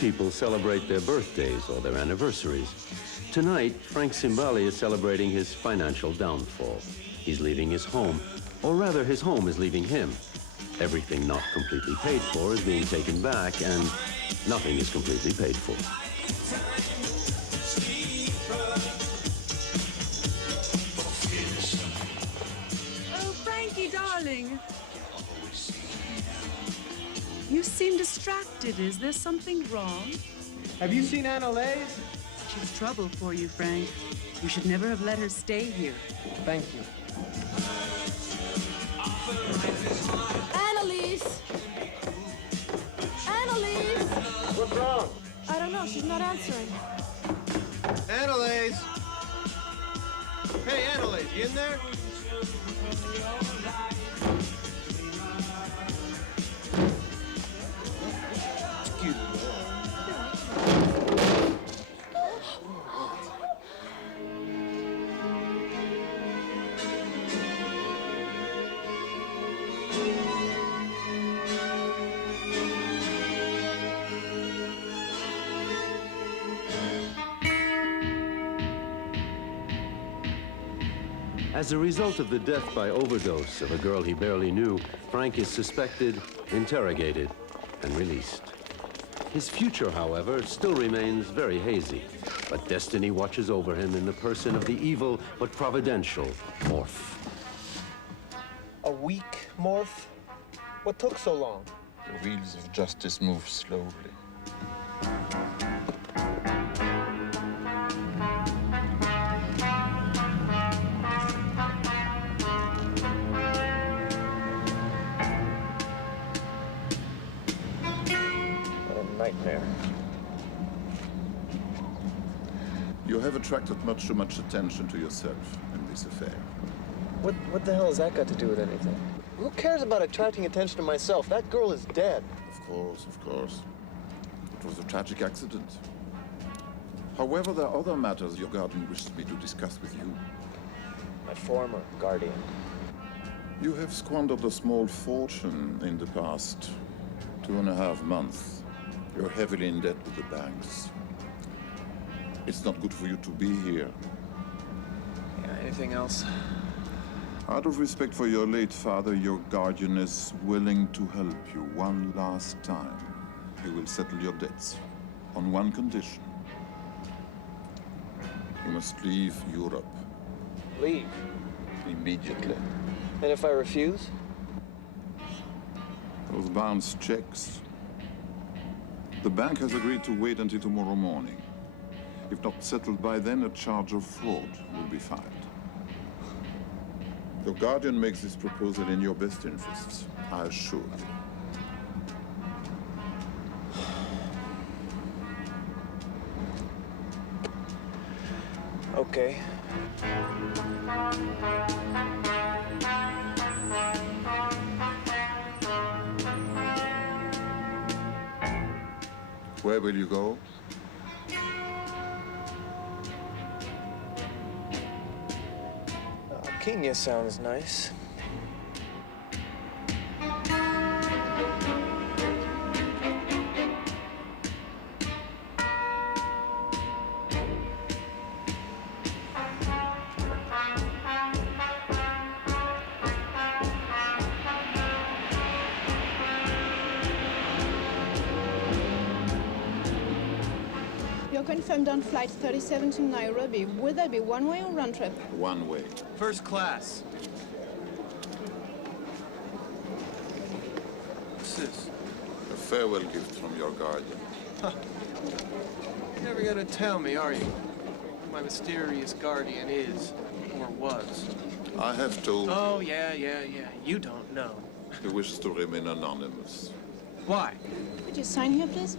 people celebrate their birthdays or their anniversaries. Tonight, Frank Simbali is celebrating his financial downfall. He's leaving his home, or rather his home is leaving him. Everything not completely paid for is being taken back, and nothing is completely paid for. Oh, Frankie, darling. You seem distracted. Is there something wrong? Have you seen Annalise? She's trouble for you, Frank. You should never have let her stay here. Thank you. Annalise! Annalise! What's wrong? I don't know. She's not answering. Annalise! Hey, Annalise, you in there? Excuse me. As a result of the death by overdose of a girl he barely knew, Frank is suspected, interrogated, and released. His future, however, still remains very hazy, but destiny watches over him in the person of the evil but providential Morph. A week, Morph? What took so long? The wheels of justice move slowly. Nightmare. You have attracted much too much attention to yourself in this affair. What the hell has that got to do with anything? Who cares about attracting attention to myself? That girl is dead. Of course, of course. It was a tragic accident. However, there are other matters your guardian wishes me to discuss with you. My former guardian. You have squandered a small fortune in the past 2.5 months. You're heavily in debt with the banks. It's not good for you to be here. Yeah, anything else? Out of respect for your late father, your guardian is willing to help you one last time. He will settle your debts on one condition. You must leave Europe. Leave? Immediately. And if I refuse? Those bounce checks. The bank has agreed to wait until tomorrow morning. If not settled by then, a charge of fraud will be filed. Your guardian makes this proposal in your best interests, I assure you. Okay. Where will you go? Kenya sounds nice. You're confirmed on flight 37 to Nairobi. Will that be one-way or round trip? One way. First class. What's this? A farewell gift from your guardian. Huh. You're never gonna tell me, are you? Who my mysterious guardian is, or was. I have told Oh, yeah. You don't know. he wishes to remain anonymous. Why? Could you sign here, please?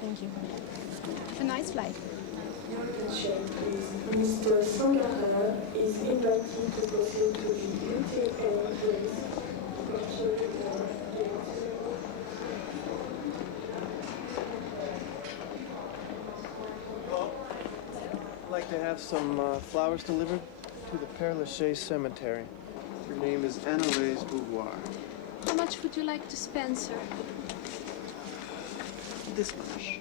Thank you. A nice flight. Your attention, please. Mr. Sangara is invited to proceed to the UTM place. Departure gate. I'd like to have some flowers delivered to the Père Lachaise Cemetery. Her name is Annalise Beauvoir. How much would you like to spend, sir? This much.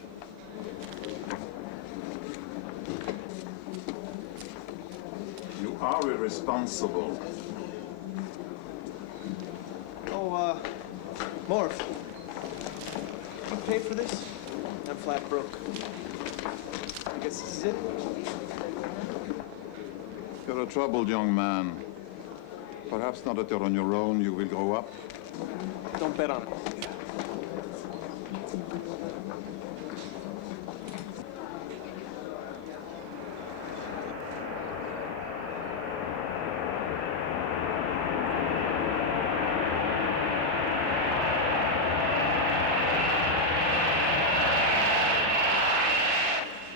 You are irresponsible. Oh, Morph. You pay for this? I'm flat broke. I guess this is it? You're a troubled young man. Perhaps now that you're on your own, you will grow up. Don't bet on it.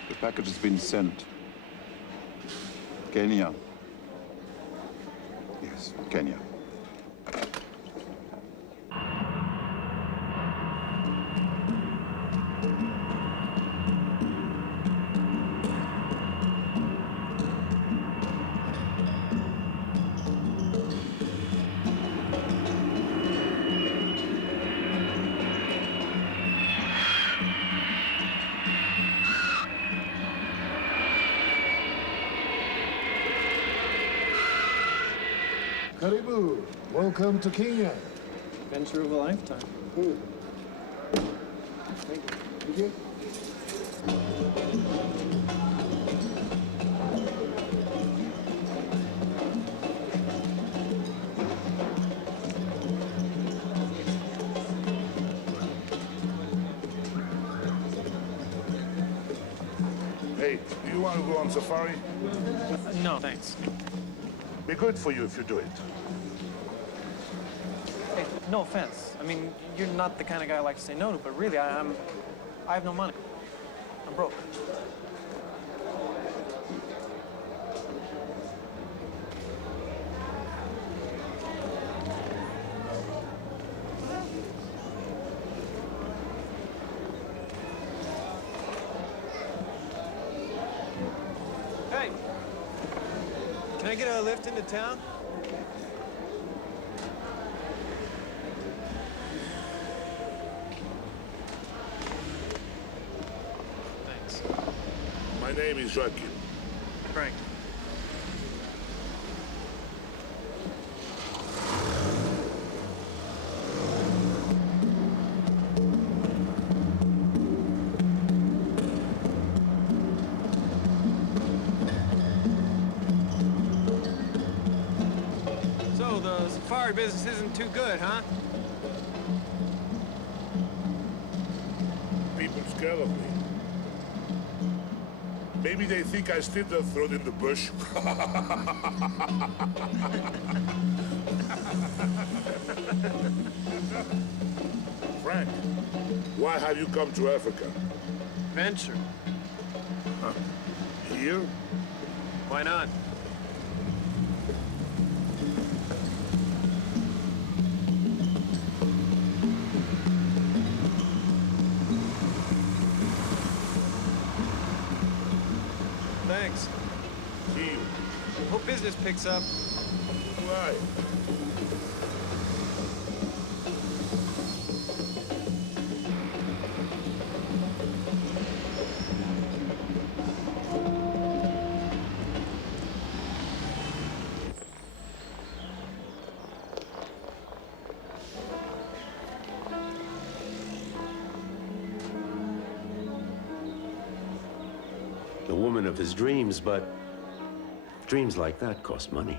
The package has been sent. Kenya. Yes, Kenya. Karibu. Welcome to Kenya. Adventure of a lifetime. Thank you. Hey, do you want to go on safari? No, thanks. Be good for you if you do it. Hey, no offense. I mean, you're not the kind of guy I like to say no to, but really, I have no money. I'm broke. Hey, can I get a lift into town? Thanks. My name is Joaquin. Frank. So the safari business isn't too good, huh? People scared of me. Maybe they think I slit their throat in the bush. Frank, why have you come to Africa? Venture. Here? Why not? Thanks. See you. Hope business picks up. Why? The woman of his dreams, but dreams like that cost money.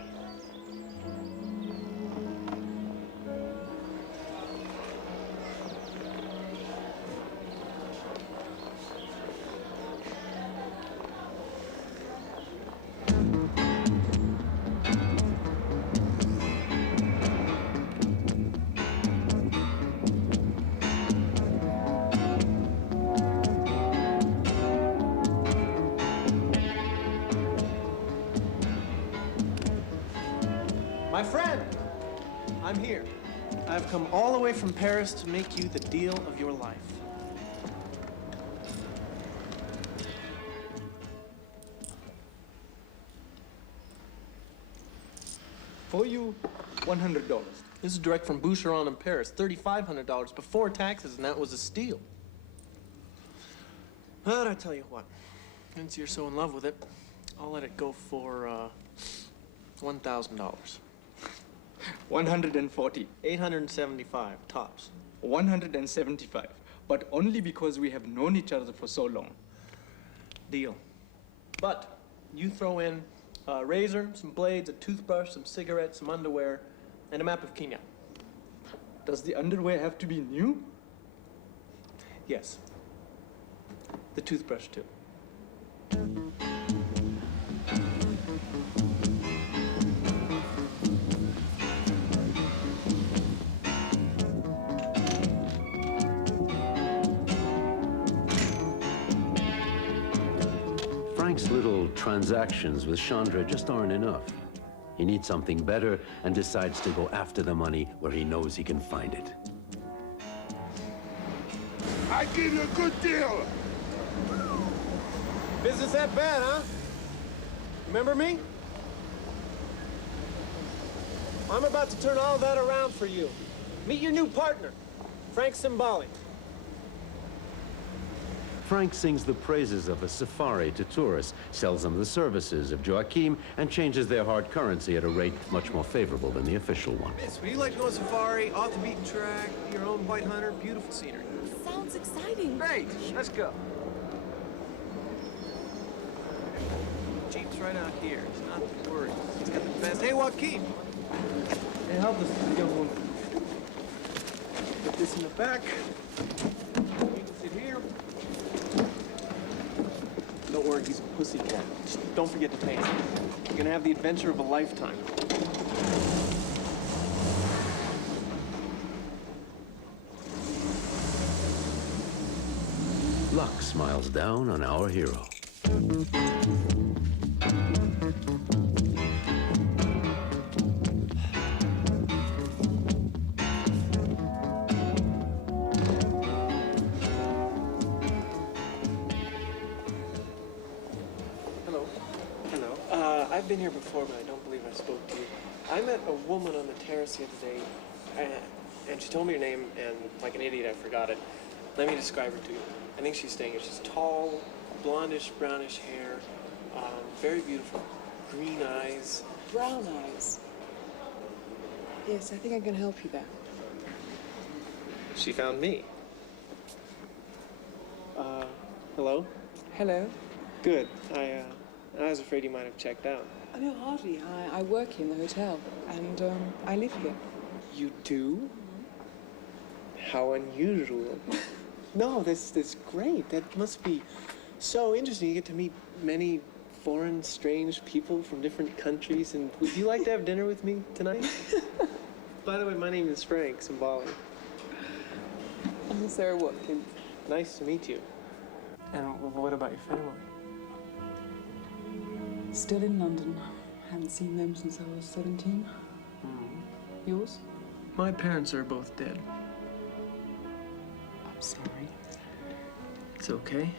My friend, I'm here. I've come all the way from Paris to make you the deal of your life. For you, $100. This is direct from Boucheron in Paris. $3,500 before taxes, and that was a steal. But I tell you what, since you're so in love with it, I'll let it go for $1,000. 140. 875 tops. 175. But only because we have known each other for so long. Deal. But you throw in a razor, some blades, a toothbrush, some cigarettes, some underwear, and a map of Kenya. Does the underwear have to be new? Yes. The toothbrush, too. Frank's little transactions with Chandra just aren't enough. He needs something better and decides to go after the money where he knows he can find it. I give you a good deal. Business that bad, huh? Remember me? I'm about to turn all that around for you. Meet your new partner, Frank Simbali. Frank sings the praises of a safari to tourists, sells them the services of Joachim, and changes their hard currency at a rate much more favorable than the official one. Miss, would you like to go on safari, off the beaten track, your own white hunter, beautiful scenery? Sounds exciting. Great, let's go. Jeep's right out here. He's not to worry. He's got the best. Hey, Joaquin! Hey, help us, young woman. Put this in the back. You can sit here. Don't worry, he's a pussycat. Just don't forget to pay him. You're gonna have the adventure of a lifetime. Luck smiles down on our hero. I've been here before, but I don't believe I spoke to you. I met a woman on the terrace the other day, and she told me her name, and like an idiot, I forgot it. Let me describe her to you. I think she's staying here. She's tall, blondish, brownish hair, very beautiful, green eyes. Brown eyes. Yes, I think I can help you there. She found me. Hello? Hello. Good. I was afraid you might have checked out. Oh, no, hardly. I work here in the hotel, and I live here. You do? How unusual. No, that's great. That must be so interesting. You get to meet many foreign, strange people from different countries. And would you like to have dinner with me tonight? By the way, my name is Frank Simbali. I'm Sarah Watkins. Nice to meet you. And what about your family? Still in London. Haven't seen them since I was 17. Yours? My parents are both dead. I'm sorry. It's okay.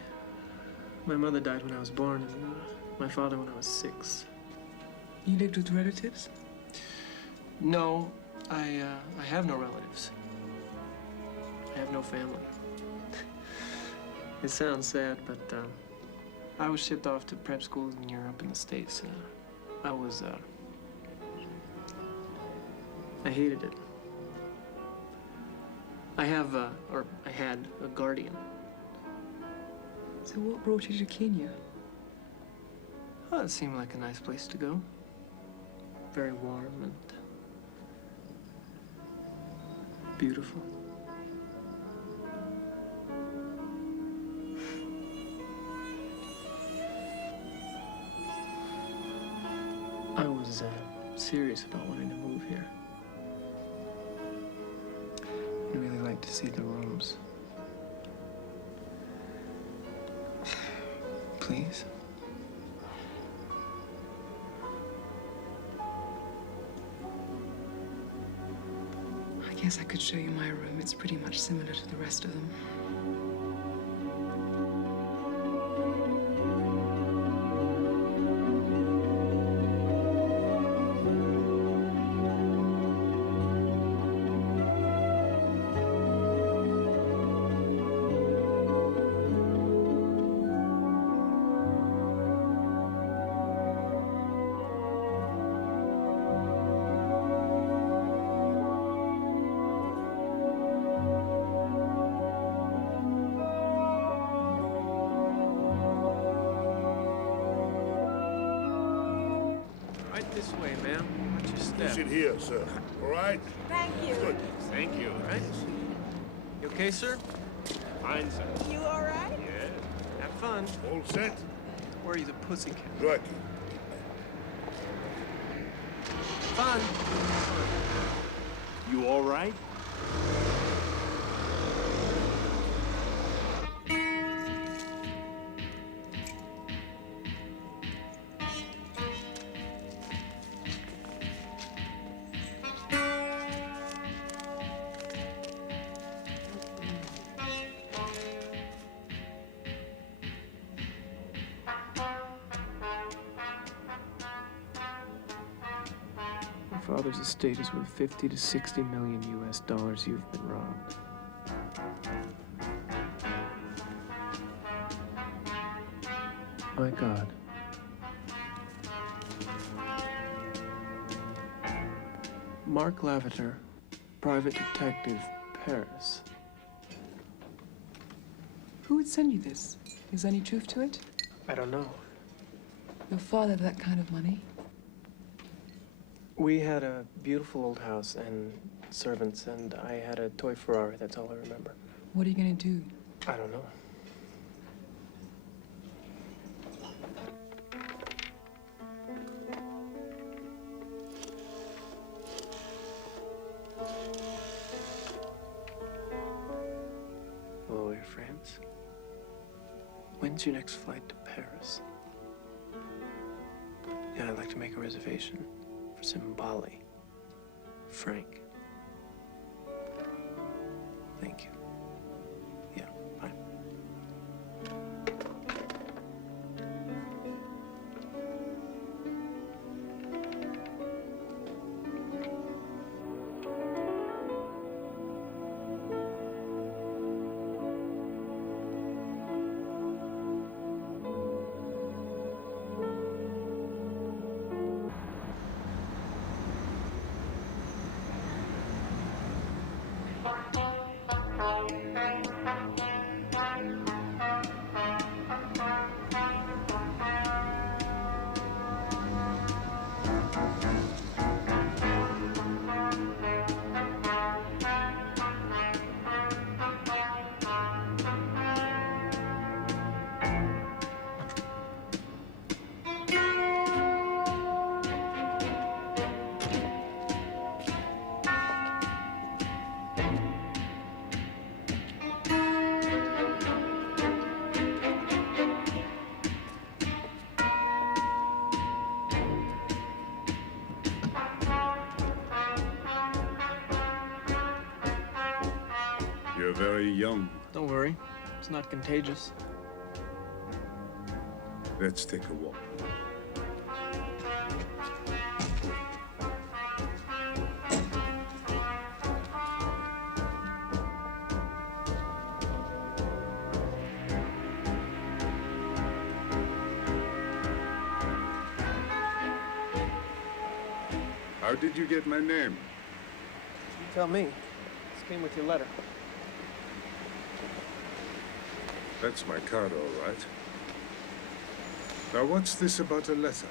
My mother died when I was born, and my father when I was 6. You lived with relatives? No, I have no relatives. I have no family. It sounds sad, but I was shipped off to prep schools in Europe and the States. I hated it. I had a guardian. So what brought you to Kenya? Oh, it seemed like a nice place to go. Very warm and beautiful. I was serious about wanting to move here. I'd really like to see the rooms. Please? I guess I could show you my room. It's pretty much similar to the rest of them. You sit here, sir. All right? Thank you. Good. Thank you. All right. You okay, sir? Fine, sir. You all right? Yeah. Have fun. All set? Where are you, the pussycat? Lucky. Fun. You all right? My father's estate is worth 50 to 60 million US dollars. You've been robbed. My God. Mark Lavater, private detective, Paris. Who would send you this? Is there any truth to it? I don't know. Your father had that kind of money? We had a beautiful old house and servants, and I had a toy Ferrari. That's all I remember. What are you gonna do? I don't know. Hello, dear friends. When's your next flight to Paris? Yeah, I'd like to make a reservation for Simbali. Frank. Thank you. Yeah, bye. You're very young. Don't worry. It's not contagious. Let's take a walk. How did you get my name? You tell me. This came with your letter. That's my card, all right. Now, what's this about a letter?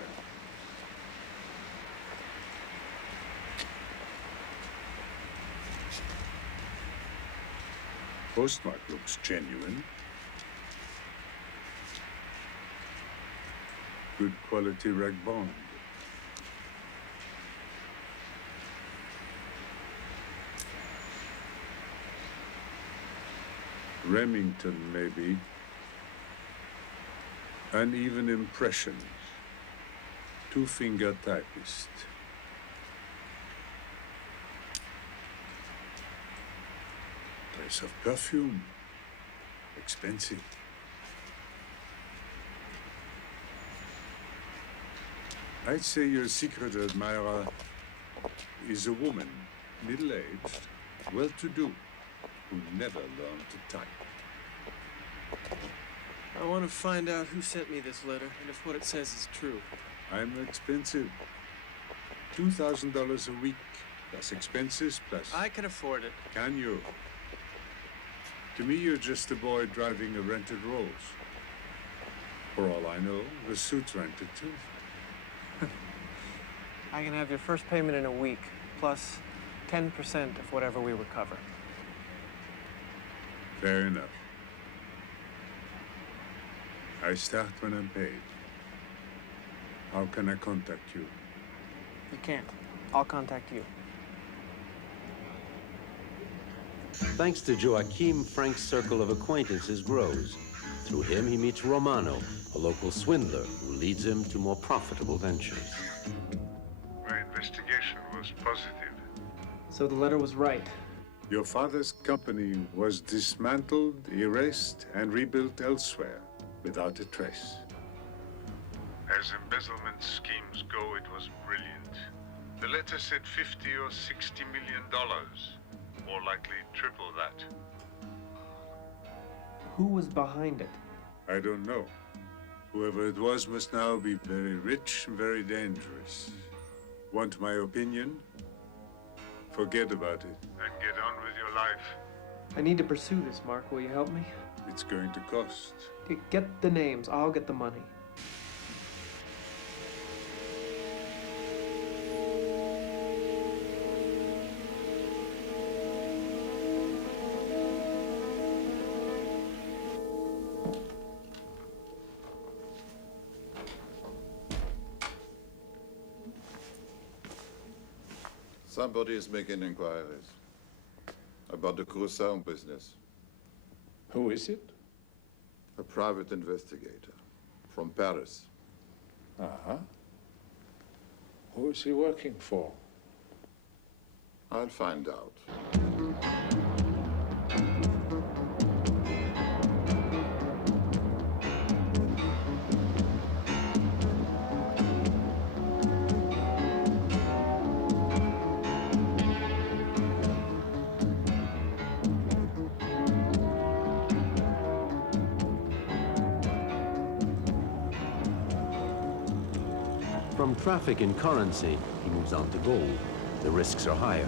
Postmark looks genuine. Good quality rag bond. Remington, maybe. Uneven impressions. Two-finger typist. Trace of perfume. Expensive. I'd say your secret admirer is a woman, middle-aged, well-to-do, who never learned to type. I want to find out who sent me this letter and if what it says is true. I'm expensive. $2,000 a week, plus expenses, plus... I can afford it. Can you? To me, you're just a boy driving a rented Rolls. For all I know, the suit's rented too. I can have your first payment in a week, plus 10% of whatever we recover. Fair enough. I start when I'm paid. How can I contact you? You can't. I'll contact you. Thanks to Joachim, Frank's circle of acquaintances grows. Through him, he meets Romano, a local swindler who leads him to more profitable ventures. My investigation was positive. So the letter was right. Your father's company was dismantled, erased, and rebuilt elsewhere without a trace. As embezzlement schemes go, it was brilliant. The letter said $50 or $60 million. More likely triple that. Who was behind it? I don't know. Whoever it was must now be very rich and very dangerous. Want my opinion? Forget about it and get on with your life. I need to pursue this, Mark. Will you help me? It's going to cost. Get the names. I'll get the money. Somebody is making inquiries about the Curaçao business. Who is it? A private investigator from Paris. Uh-huh. Who is he working for? I'll find out. From traffic in currency, he moves on to gold. The risks are higher,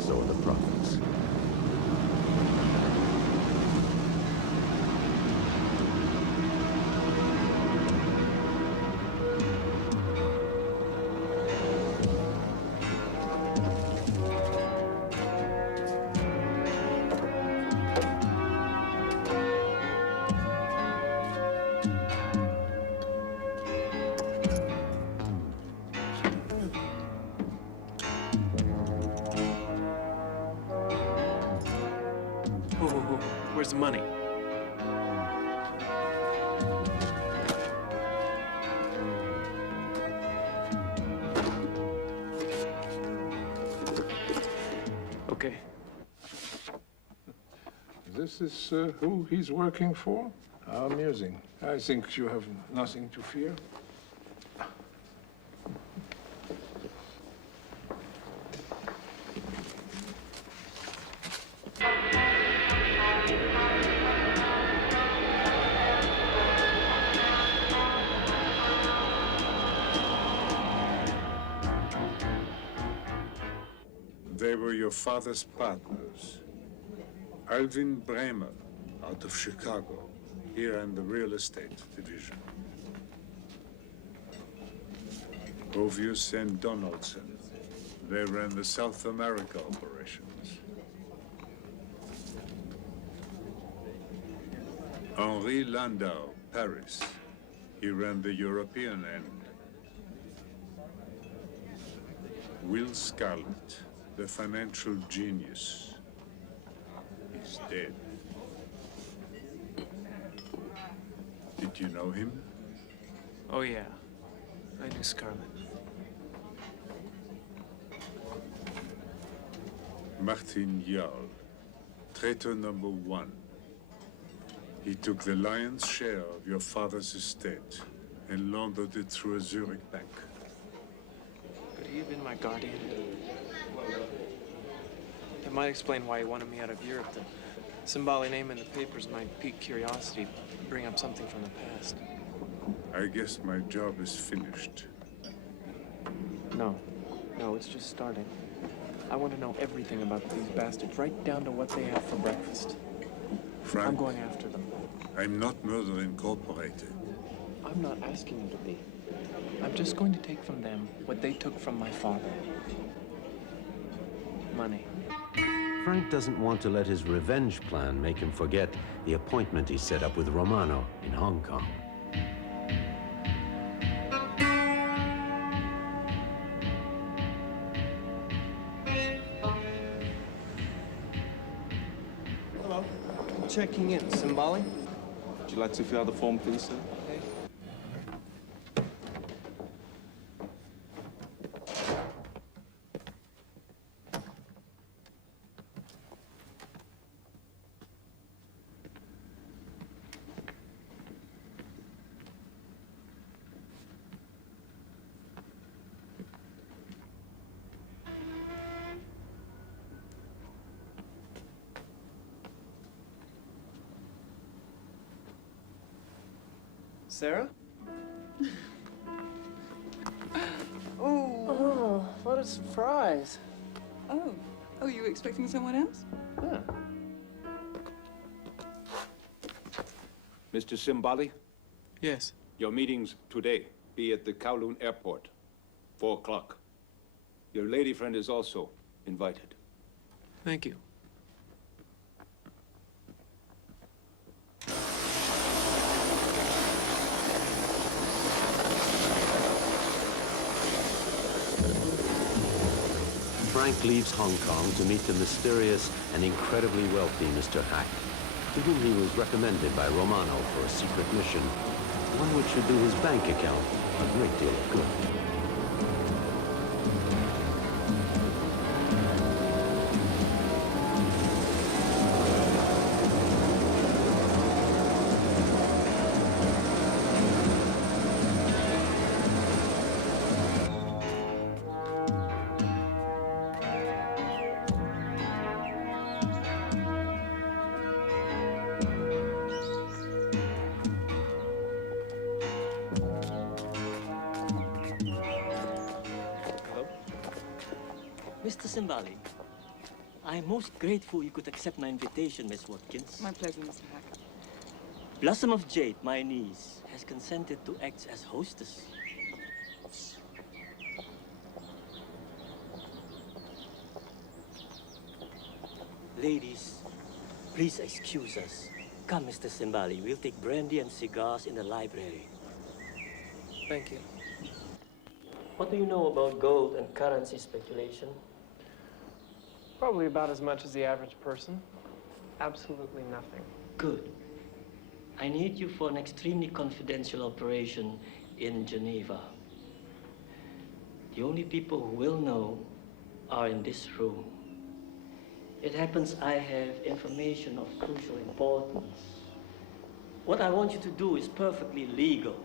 so are the profits. Where's the money? Okay. This is who he's working for? How amusing. I think you have nothing to fear. They were your father's partners. Alvin Bremer, out of Chicago, here in the real estate division. Ovius and Donaldson, they ran the South America operations. Henri Landau, Paris, he ran the European end. Will Scarlett, the financial genius, is dead. Did you know him? Oh, yeah. I knew Scarlett. Martin Jarl, traitor number 1. He took the lion's share of your father's estate and laundered it through a Zurich bank. Could he have been my guardian? It might explain why he wanted me out of Europe. The Simbali name in the papers might pique curiosity, bring up something from the past. I guess my job is finished. No, it's just starting. I want to know everything about these bastards, right down to what they have for breakfast. Frank, I'm going after them. I'm not Murder Incorporated. I'm not asking you to be. I'm just going to take from them what they took from my father. Money. Frank doesn't want to let his revenge plan make him forget the appointment he set up with Romano in Hong Kong. Hello. Checking in. Simbali? Would you like to fill out the form, please, sir? Okay. Sarah? Oh, what a surprise. Oh. Oh, you were expecting someone else? Yeah. Mr. Simbali, Yes. your meeting's today. Be at the Kowloon Airport, 4 o'clock. Your lady friend is also invited. Thank you. Frank leaves Hong Kong to meet the mysterious and incredibly wealthy Mr. Hack, to whom he was recommended by Romano for a secret mission, one which should do his bank account a great deal of good. Mr. Simbali, I'm most grateful you could accept my invitation, Miss Watkins. My pleasure, Mr. Hack. Blossom of Jade, my niece, has consented to act as hostess. Ladies, please excuse us. Come, Mr. Simbali, we'll take brandy and cigars in the library. Thank you. What do you know about gold and currency speculation? Probably about as much as the average person. Absolutely nothing. Good. I need you for an extremely confidential operation in Geneva. The only people who will know are in this room. It happens I have information of crucial importance. What I want you to do is perfectly legal.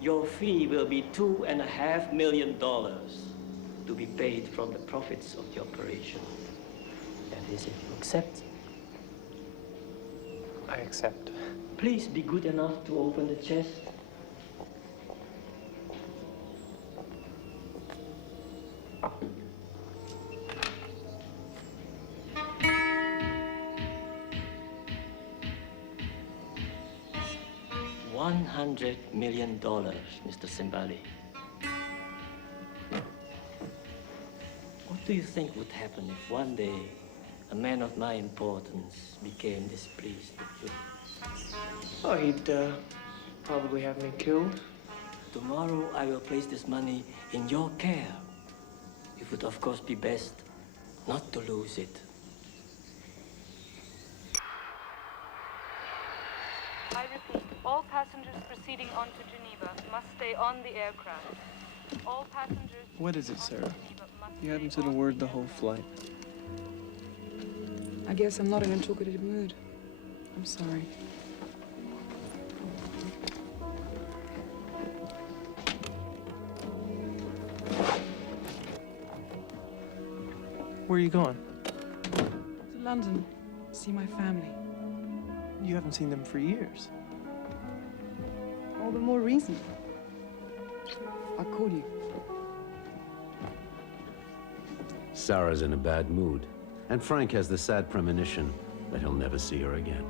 Your fee will be $2.5 million to be paid from the profits of the operation. That is, if you accept. I accept. Please be good enough to open the chest. $100 million, Mr. Simbali. What do you think would happen if one day a man of my importance became displeased with you? Oh, he'd probably have me killed. Tomorrow I will place this money in your care. It would of course be best not to lose it. I repeat, all passengers proceeding on to Geneva must stay on the aircraft. All passengers... What is it, Sarah? You haven't said a word the whole flight. I guess I'm not in a talkative mood. I'm sorry. Where are you going? To London, see my family. You haven't seen them for years. All the more reason. I'll call you. Sarah's in a bad mood, and Frank has the sad premonition that he'll never see her again.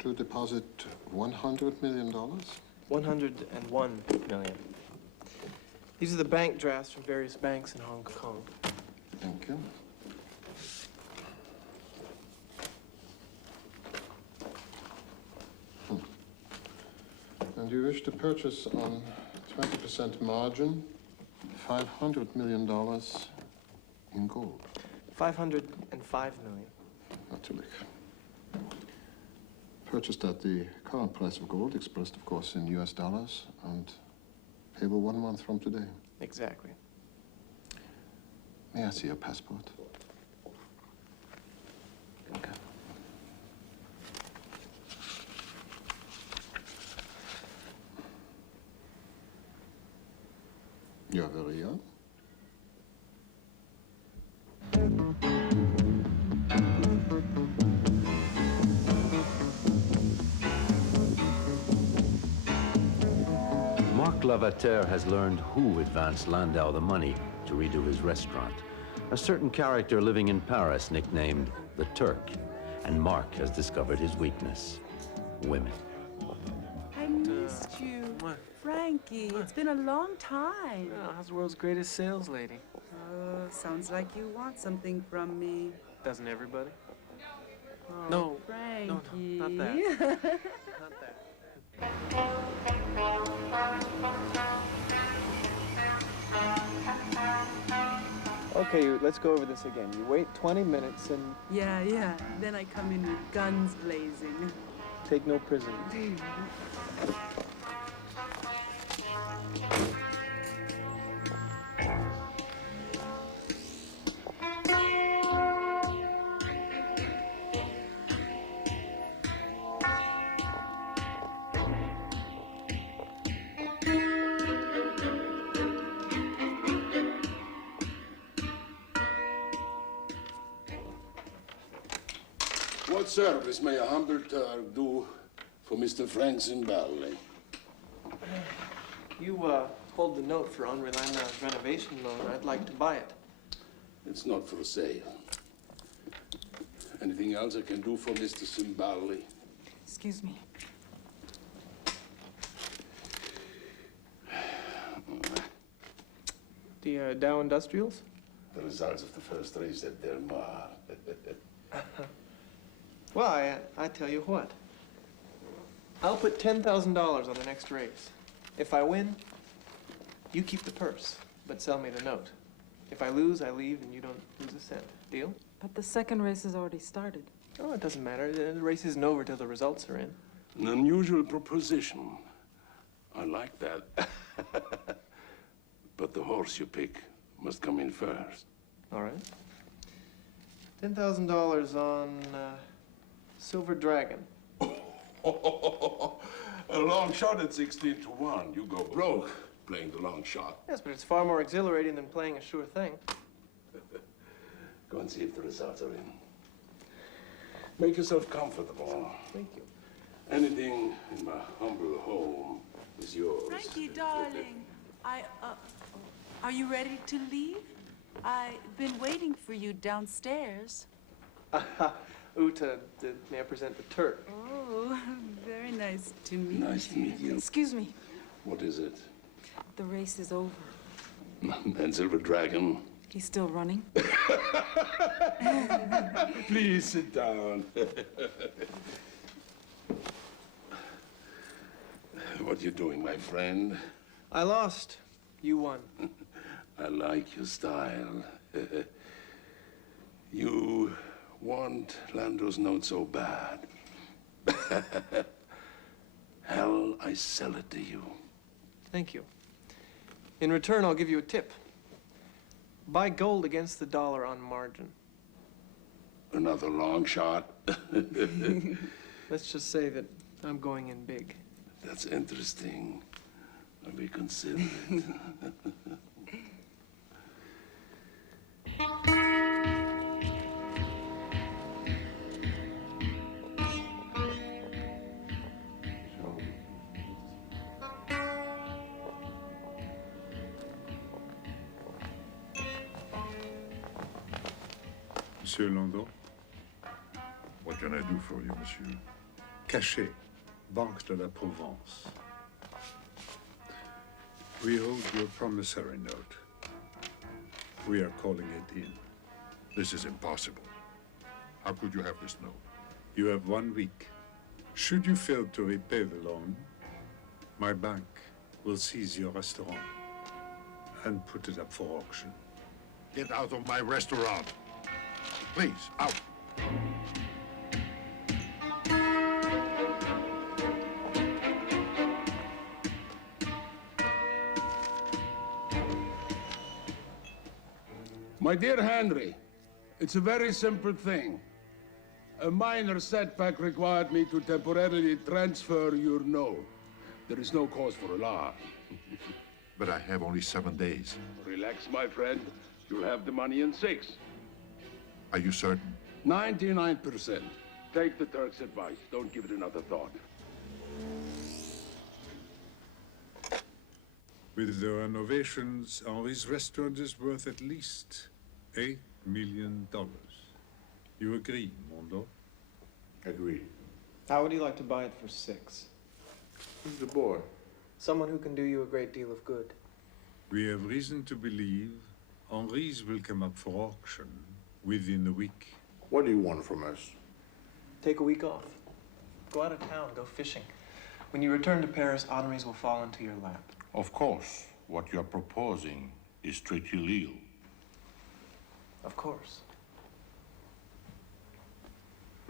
to deposit $100 million? 101 million. These are the bank drafts from various banks in Hong Kong. Thank you. And you wish to purchase on 20% margin $500 million in gold. 505 million. Natürlich. Purchased at the current price of gold, expressed, of course, in US dollars, and payable 1 month from today. Exactly. May I see your passport? Okay. You're very young. Marc Lavater has learned who advanced Landau the money to redo his restaurant. A certain character living in Paris nicknamed the Turk. And Marc has discovered his weakness: women. I missed you. Frankie, it's been a long time. Oh, how's the world's greatest sales lady? Oh, sounds like you want something from me. Doesn't everybody? Oh, No, Frankie. no, not that. Not that. Okay, let's go over this again. You wait 20 minutes and Yeah. Then I come in with guns blazing. take no prisoners. What service may a humble Turk do for Mr. Frank Zimbali? You hold the note for Henri Landau's renovation loan. I'd like to buy it. It's not for sale. Anything else I can do for Mr. Zimbali? Excuse me. The Dow Industrials? The results of the first race at Del Mar. Well, I tell you what. I'll put $10,000 on the next race. If I win, you keep the purse, but sell me the note. If I lose, I leave and you don't lose a cent. Deal? But the second race has already started. Oh, it doesn't matter. The race isn't over till the results are in. An unusual proposition. I like that. But the horse you pick must come in first. All right. $10,000 on Silver Dragon. A long shot at 16 to 1. You go broke playing the long shot. Yes, but it's far more exhilarating than playing a sure thing. Go and see if the results are in. Make yourself comfortable. Thank you. Anything in my humble home is yours. Frankie, darling, are you ready to leave? I've been waiting for you downstairs. Uta, may I present the Turk? Oh, very nice to meet you. Nice to meet you. Excuse me. What is it? The race is over. And Silver Dragon? He's still running. Please sit down. What you doing, my friend? I lost. You won. I like your style. You want Landau's note so bad. Hell, I sell it to you. Thank you. In return, I'll give you a tip. Buy gold against the dollar on margin. Another long shot? Let's just say that I'm going in big. That's interesting. I'll be considerate. Monsieur Landau? What can I do for you, monsieur? Cachet, Banque de la Provence. We hold your promissory note. We are calling it in. This is impossible. How could you have this note? You have 1 week. Should you fail to repay the loan, my bank will seize your restaurant and put it up for auction. Get out of my restaurant. Please, out. My dear Henry, it's a very simple thing. A minor setback required me to temporarily transfer your note. There is no cause for alarm. But I have only 7 days. Relax, my friend. You'll have the money in 6. Are you certain? 99%. Take the Turk's advice. Don't give it another thought. With the renovations, Henri's restaurant is worth at least $8 million. You agree, Mondo? Agreed. How would you like to buy it for 6? Who's the boy? Someone who can do you a great deal of good. We have reason to believe Henri's will come up for auction within a week. What do you want from us? Take a week off. Go out of town, go fishing. When you return to Paris, Henri's will fall into your lap. Of course. What you're proposing is strictly legal. Of course.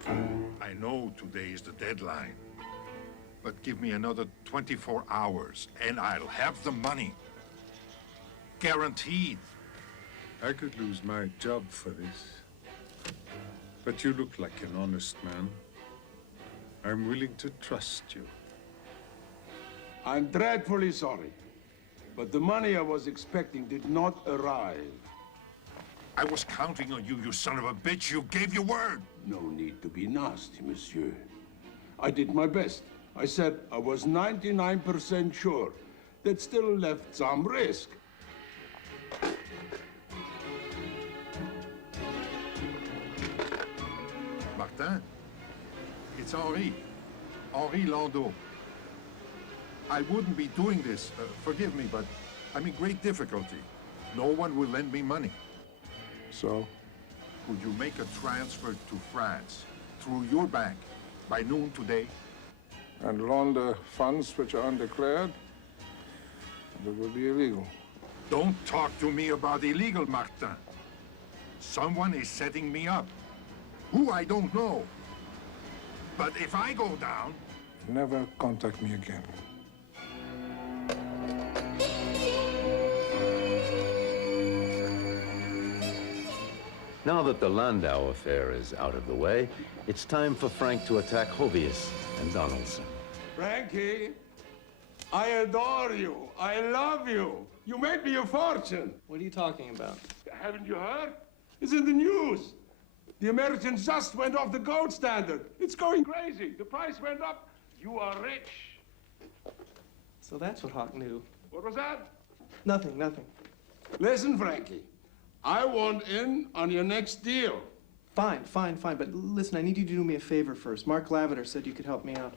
I know today is the deadline, but give me another 24 hours and I'll have the money. Guaranteed. I could lose my job for this. But you look like an honest man. I'm willing to trust you. I'm dreadfully sorry, but the money I was expecting did not arrive. I was counting on you, you son of a bitch. You gave your word. No need to be nasty, monsieur. I did my best. I said I was 99% sure. That still left some risk. Martin, it's Henri. Henri Landau. I wouldn't be doing this. Forgive me, but I'm in great difficulty. No one will lend me money. So? Would you make a transfer to France through your bank by noon today? And launder funds which are undeclared? That would be illegal. Don't talk to me about illegal, Martin. Someone is setting me up. Who, I don't know. But if I go down... Never contact me again. Now that the Landau affair is out of the way, it's time for Frank to attack Hovius and Donaldson. Frankie, I adore you. I love you. You made me a fortune. What are you talking about? Haven't you heard? It's in the news. The Americans just went off the gold standard. It's going crazy. The price went up. You are rich. So that's what Hawk knew. What was that? Nothing, nothing. Listen, Frankie. I want in on your next deal. Fine, fine, fine. But listen, I need you to do me a favor first. Mark Lavender said you could help me out.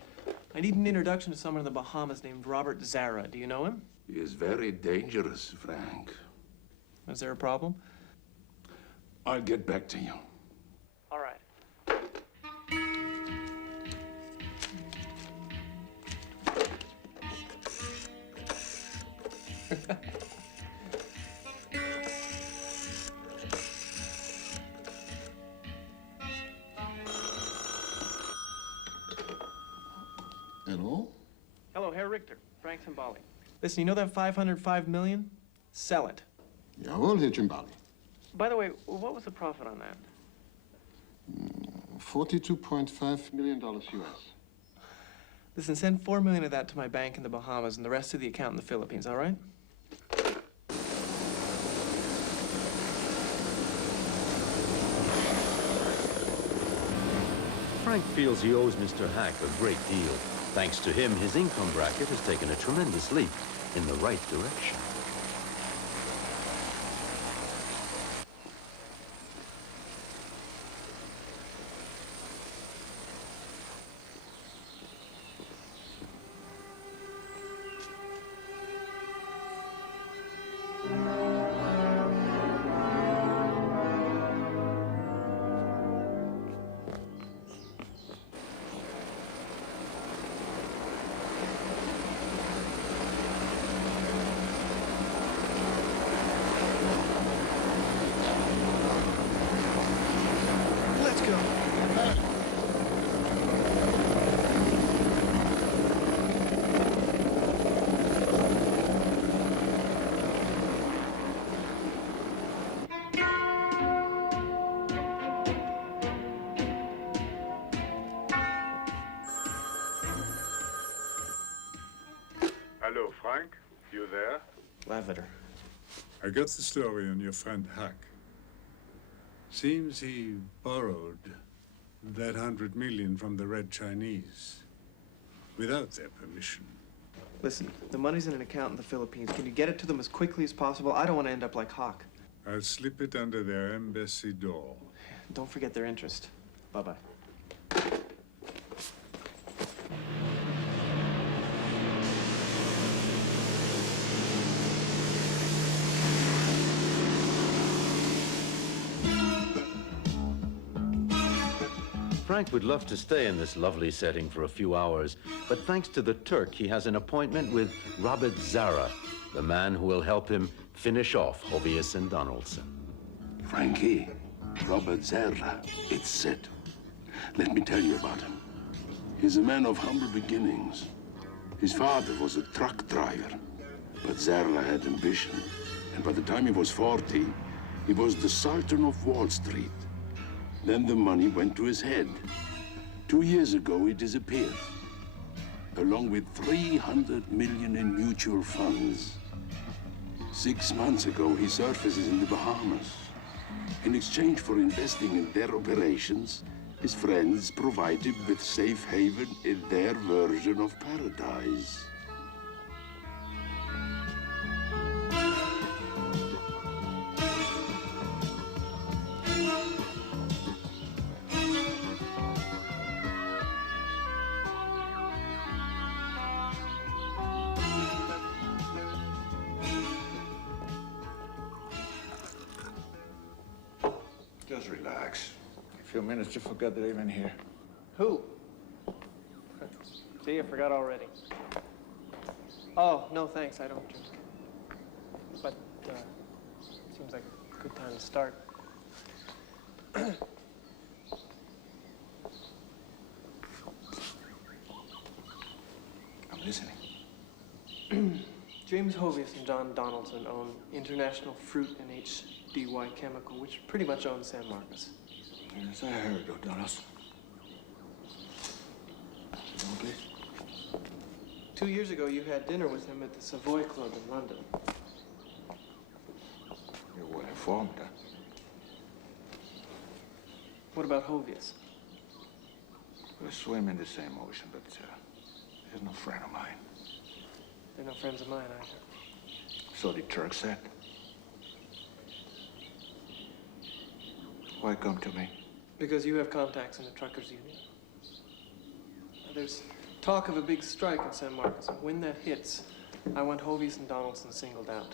I need an introduction to someone in the Bahamas named Robert Zara. Do you know him? He is very dangerous, Frank. Is there a problem? I'll get back to you. All right. Hello? Hello, Herr Richter. Frank Timbali. Listen, you know that $505 million? Sell it. Jawohl, Herr Cimbali. By the way, what was the profit on that? $42.5 million US. Listen, send $4 million of that to my bank in the Bahamas and the rest to the account in the Philippines, all right? Frank feels he owes Mr. Hack a great deal. Thanks to him, his income bracket has taken a tremendous leap in the right direction. Frank, you there? Lavender. I got the story on your friend Hack. Seems he borrowed that 100 million from the Red Chinese without their permission. Listen, the money's in an account in the Philippines. Can you get it to them as quickly as possible? I don't want to end up like Hawk. I'll slip it under their embassy door. Don't forget their interest. Bye-bye. Frank would love to stay in this lovely setting for a few hours, but thanks to the Turk, he has an appointment with Robert Zara, the man who will help him finish off Hovius and Donaldson. Frankie, Robert Zara, it's set. Let me tell you about him. He's a man of humble beginnings. His father was a truck driver, but Zara had ambition, and by the time he was 40, he was the Sultan of Wall Street. Then the money went to his head. 2 years ago, he disappeared, along with 300 million in mutual funds. 6 months ago, he surfaces in the Bahamas. In exchange for investing in their operations, his friends provide him with safe haven in their version of paradise. Just relax. A few minutes to forget they're even here. Who? See, I forgot already. Oh, no thanks, I don't drink. But, seems like a good time to start. I'm listening. James Hovius and John Donaldson own International Fruit and HDY Chemical, which pretty much owns San Marcos. Yes, I heard of Donaldson. Sit down, please. 2 years ago, you had dinner with him at the Savoy Club in London. You're well informed, huh? What about Hovius? We swim in the same ocean, but he's no friend of mine. They're no friends of mine either. So the Turk said. Why come to me? Because you have contacts in the truckers' union. There's talk of a big strike in San Marcos, and when that hits, I want Hovius and Donaldson singled out.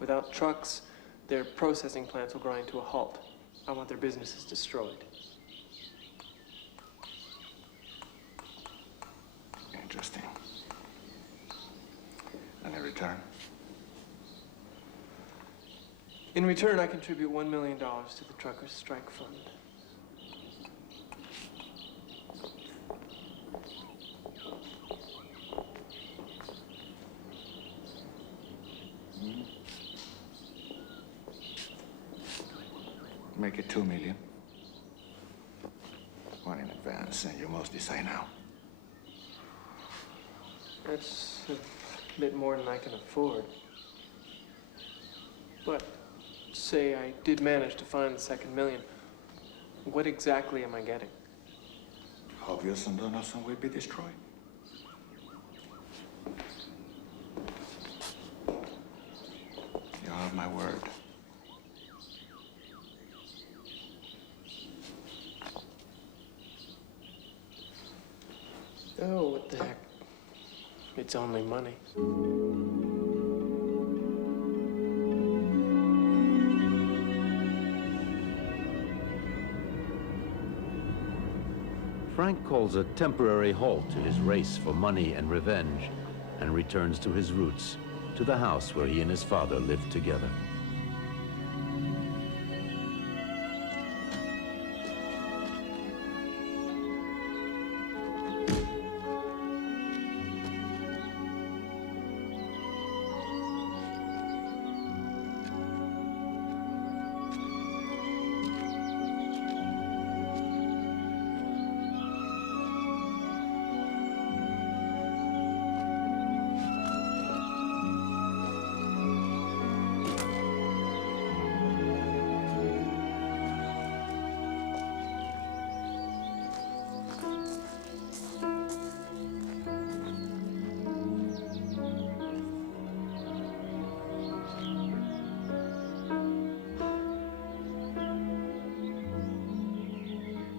Without trucks, their processing plants will grind to a halt. I want their businesses destroyed. Interesting. And in return? In return, I contribute $1 million to the truckers' strike fund. Make it 2 million. One in advance, and you must decide now. That's a bit more than I can afford. But say I did manage to find the second million. What exactly am I getting? Hovius and Donaldson will be destroyed. You have my word. Oh, what the heck? It's only money. Frank calls a temporary halt to his race for money and revenge and returns to his roots, to the house where he and his father lived together.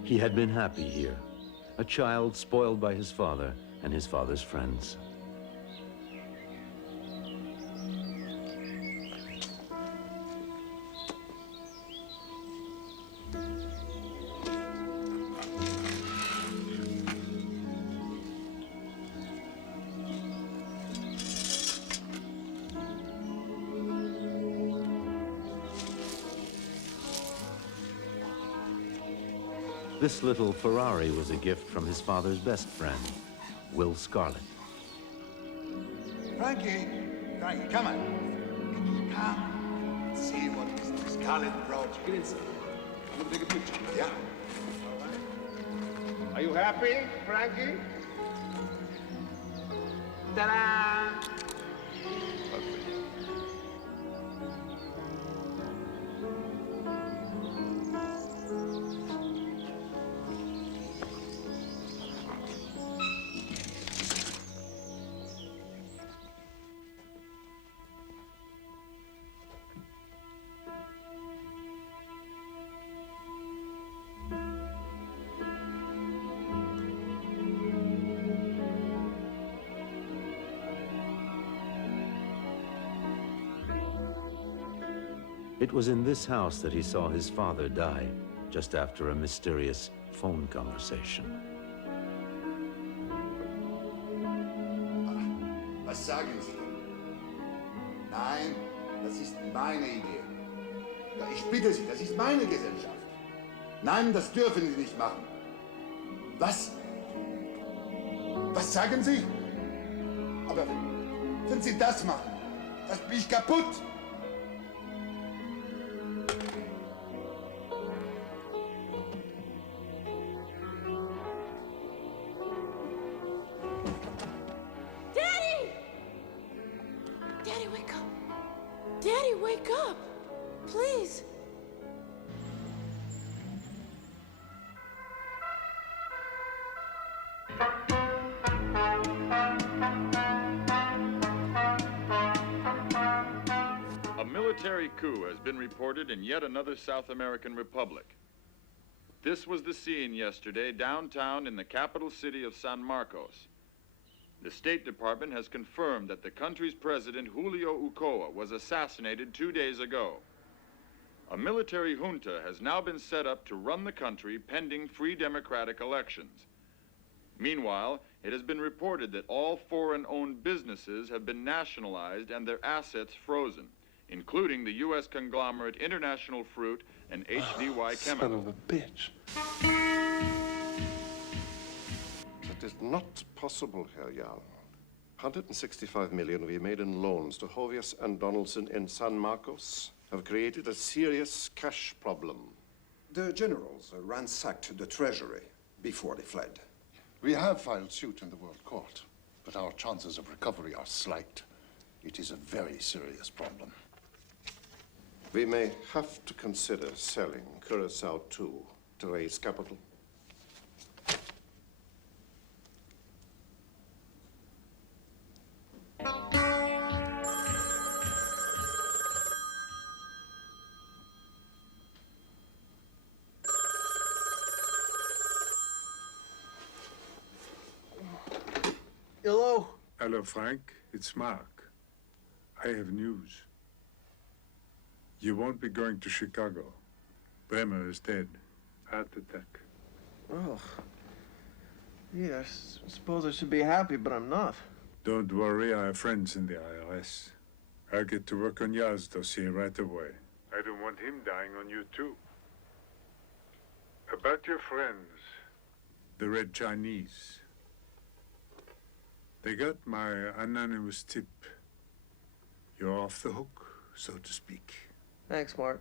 He had been happy here, a child spoiled by his father and his father's friends. This little Ferrari was a gift from his father's best friend, Will Scarlett. Frankie, come on. Come. See what Mr. Scarlett brought you. Get inside. I'm gonna take a picture. Yeah. All right. Are you happy, Frankie? Ta-da! It was in this house that he saw his father die, just after a mysterious phone conversation. Was sagen Sie? Nein, das ist meine Idee. Ja, ich bitte Sie, das ist meine Gesellschaft. Nein, das dürfen Sie nicht machen. Was? Was sagen Sie? Aber wenn Sie das machen, das bin ich kaputt. Daddy, wake up. Daddy, wake up. Please. A military coup has been reported in yet another South American republic. This was the scene yesterday downtown in the capital city of San Marcos. The State Department has confirmed that the country's president, Julio Ucoa, was assassinated 2 days ago. A military junta has now been set up to run the country pending free democratic elections. Meanwhile, it has been reported that all foreign-owned businesses have been nationalized and their assets frozen, including the U.S. conglomerate International Fruit and HDY Chemical. Son of a bitch. That is not possible, Herr Jarl. 165 million we made in loans to Hovius and Donaldson in San Marcos have created a serious cash problem. The generals ransacked the treasury before they fled. We have filed suit in the World Court, but our chances of recovery are slight. It is a very serious problem. We may have to consider selling Curaçao too to raise capital. Hello? Hello, Frank. It's Mark. I have news. You won't be going to Chicago. Bremer is dead. Heart attack. Oh. Yeah, I suppose I should be happy, but I'm not. Don't worry, I have friends in the IRS. I'll get to work on Yaz's dossier right away. I don't want him dying on you, too. About your friends, the Red Chinese. They got my anonymous tip. You're off the hook, so to speak. Thanks, Mark.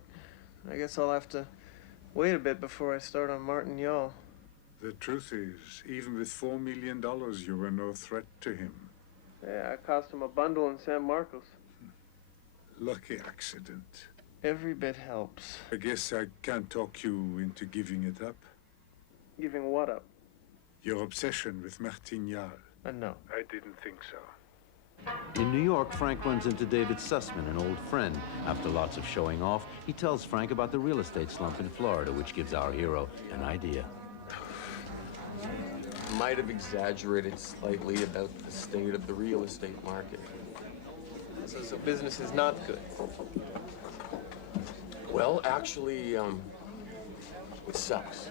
I guess I'll have to wait a bit before I start on Martin Yaw. The truth is, even with $4 million, you were no threat to him. Yeah, I cost him a bundle in San Marcos. Lucky accident. Every bit helps. I guess I can't talk you into giving it up. Giving what up? Your obsession with Martin Jarl. No. I didn't think so. In New York, Frank runs into David Sussman, an old friend. After lots of showing off, he tells Frank about the real estate slump in Florida, which gives our hero an idea. might have exaggerated slightly about the state of the real estate market. So business is not good. Well, actually, it sucks.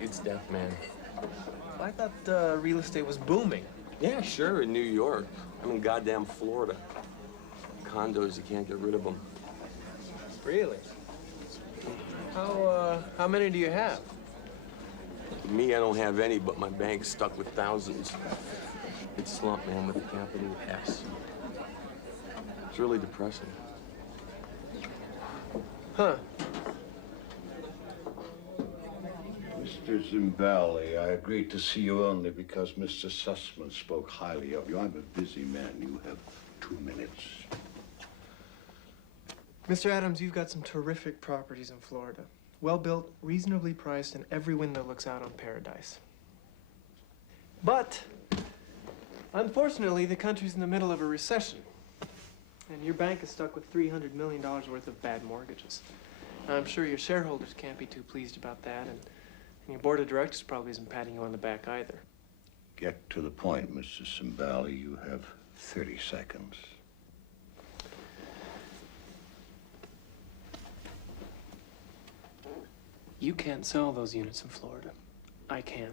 It's death, man. I thought real estate was booming. Yeah, sure, in New York. I mean, goddamn Florida. Condos, you can't get rid of them. Really? How many do you have? Me, I don't have any, but my bank's stuck with thousands. It's slump, man, with a capital S. It's really depressing. Huh. Mr. Zimbali, I agreed to see you only because Mr. Sussman spoke highly of you. I'm a busy man. You have 2 minutes. Mr. Adams, you've got some terrific properties in Florida. Well built, reasonably priced, and every window looks out on paradise. But, unfortunately, the country's in the middle of a recession. And your bank is stuck with $300 million worth of bad mortgages. Now, I'm sure your shareholders can't be too pleased about that, and your board of directors probably isn't patting you on the back either. Get to the point, Mr. Zimbali. You have 30 seconds. You can't sell those units in Florida. I can.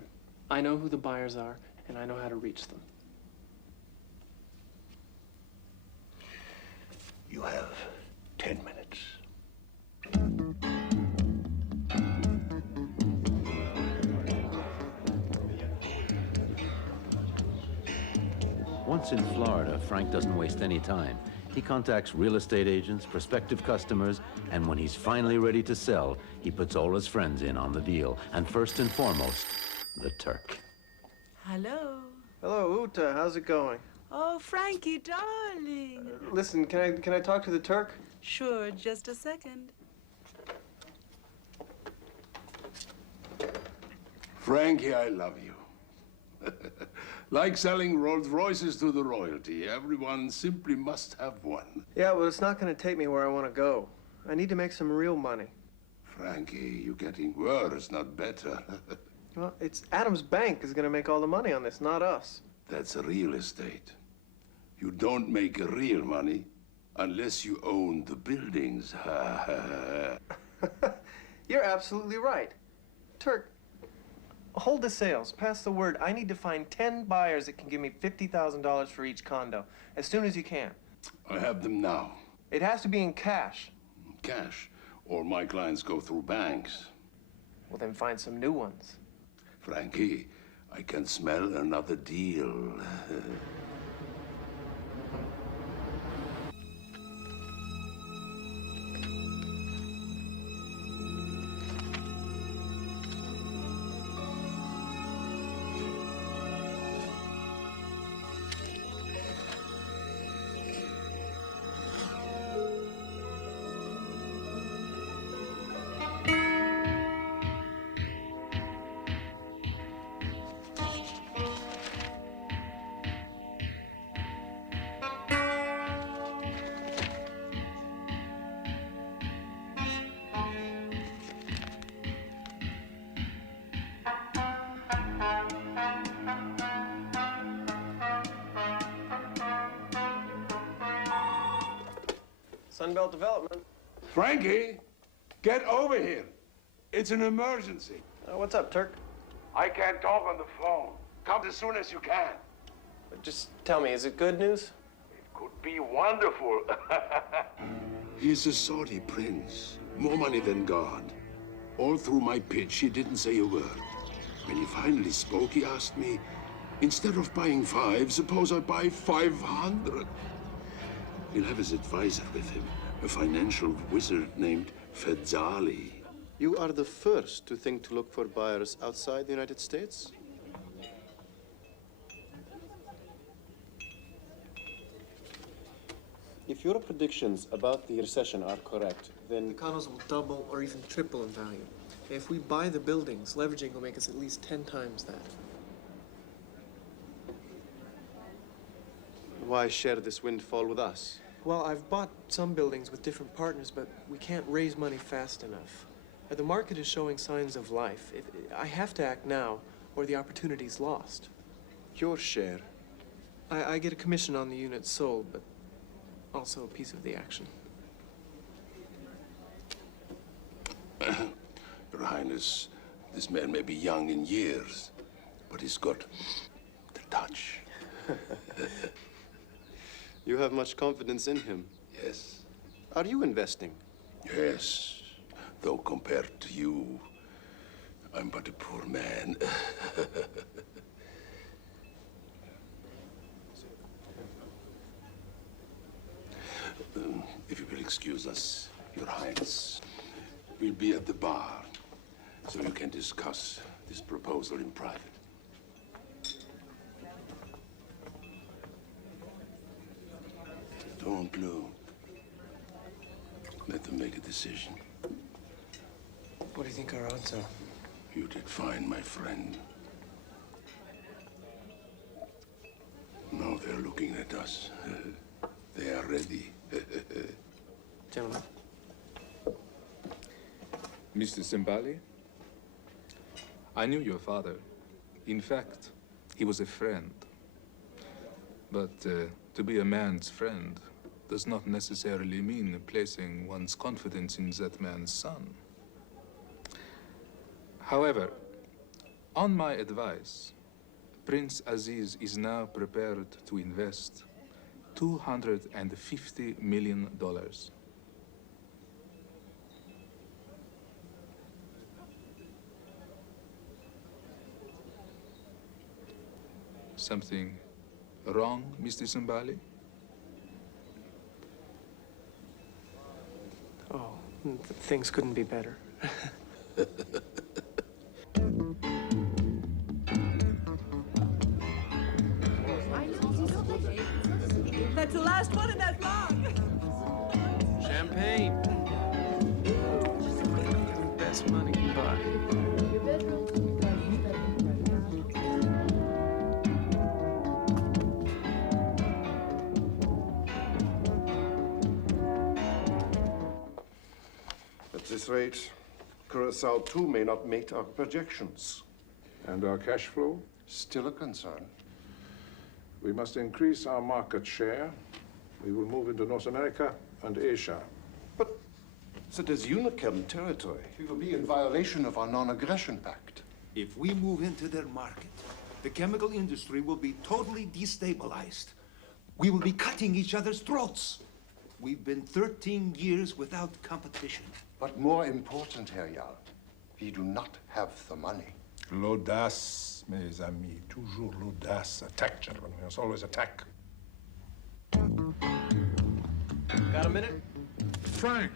I know who the buyers are, and I know how to reach them. You have 10 minutes. Once in Florida, Frank doesn't waste any time. He contacts real estate agents, prospective customers, and when he's finally ready to sell, he puts all his friends in on the deal. And first and foremost, the Turk. Hello. Hello, Uta. How's it going? Oh, Frankie, darling. Listen, can I talk to the Turk? Sure, just a second. Frankie, I love you. Like selling Rolls Royces to the royalty. Everyone simply must have one. Yeah, well, it's not going to take me where I want to go. I need to make some real money. Frankie, you're getting worse, not better. Well, it's Adams Bank is going to make all the money on this, not us. That's real estate. You don't make real money unless you own the buildings. You're absolutely right. Turk, hold the sales. Pass the word. I need to find 10 buyers that can give me $50,000 for each condo as soon as you can. I have them now. It has to be in cash. Cash, or my clients go through banks. Well, then find some new ones. Frankie, I can smell another deal. Sunbelt Development. Frankie, get over here. It's an emergency. What's up, Turk? I can't talk on the phone. Come as soon as you can. Just tell me, is it good news? Could be wonderful. He's a Saudi prince. More money than God. All through my pitch, he didn't say a word. When he finally spoke, he asked me, instead of buying 5, suppose I buy 500. He'll have his advisor with him, a financial wizard named Fedzali. You are the first to think to look for buyers outside the United States? If your predictions about the recession are correct, then... The condos will double or even triple in value. If we buy the buildings, leveraging will make us at least 10 times that. Why share this windfall with us? Well, I've bought some buildings with different partners, but we can't raise money fast enough. The market is showing signs of life. I have to act now, or the opportunity's lost. Your share. I get a commission on the units sold, but also a piece of the action. Your Highness, this man may be young in years, but he's got the touch. You have much confidence in him. Yes. Are you investing? Yes. Though compared to you, I'm but a poor man. If you will excuse us, Your Highness, we'll be at the bar, so you can discuss this proposal in private. Don't look. Let them make a decision. What do you think our odds are? You did fine, my friend. Now they're looking at us. They are ready. Gentlemen. Mr. Simbali, I knew your father. In fact, he was a friend. But to be a man's friend does not necessarily mean placing one's confidence in that man's son. However, on my advice, Prince Aziz is now prepared to invest $250 million. Something wrong, Mr. Simbali? Oh, things couldn't be better. That's the last one in that long. Champagne. Best money can buy. At this rate, Curacao too may not meet our projections. And our cash flow? Still a concern. We must increase our market share. We will move into North America and Asia. That is Unichem territory. We will be in violation of our non-aggression pact. If we move into their market, the chemical industry will be totally destabilized. We will be cutting each other's throats. We've been 13 years without competition. But more important, Herr Jarl, we do not have the money. L'audace, mes amis. Toujours l'audace. Attack, gentlemen. We must always attack. Got a minute? Frank,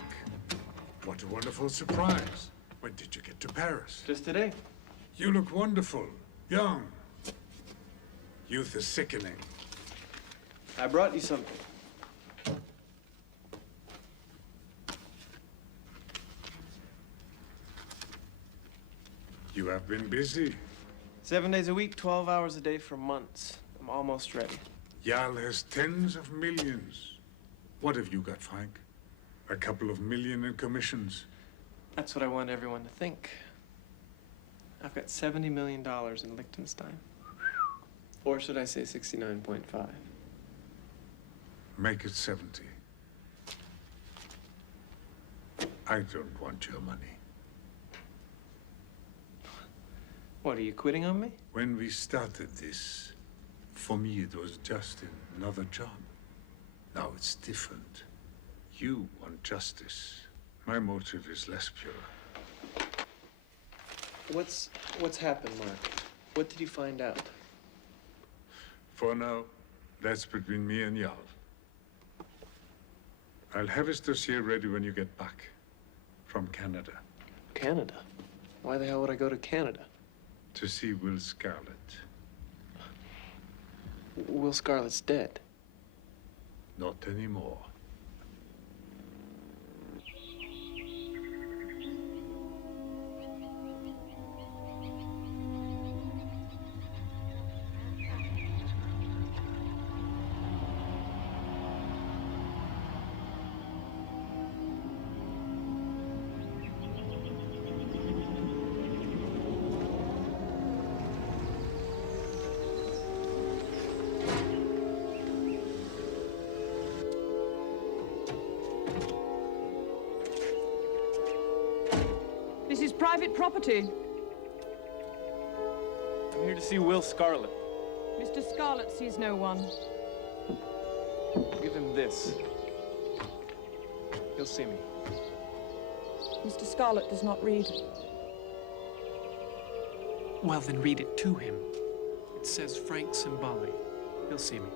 what a wonderful surprise. When did you get to Paris? Just today. You look wonderful. Young. Youth is sickening. I brought you something. You have been busy. 7 days a week, 12 hours a day for months. I'm almost ready. Jarl has tens of millions. What have you got, Frank? A couple of million in commissions. That's what I want everyone to think. I've got $70 million in Liechtenstein. Or should I say 69.5? Make it 70. I don't want your money. What, are you quitting on me? When we started this, for me it was just another job. Now it's different. You want justice. My motive is less pure. What's happened, Mark? What did you find out? For now, that's between me and Jarl. I'll have his dossier ready when you get back. From Canada. Canada? Why the hell would I go to Canada? To see Will Scarlet. Will Scarlet's dead. Not anymore. private property. I'm here to see Will Scarlet. Mr. Scarlet sees no one. Give him this. He'll see me. Mr. Scarlet does not read. Well, then read it to him. It says Frank Simbali. He'll see me.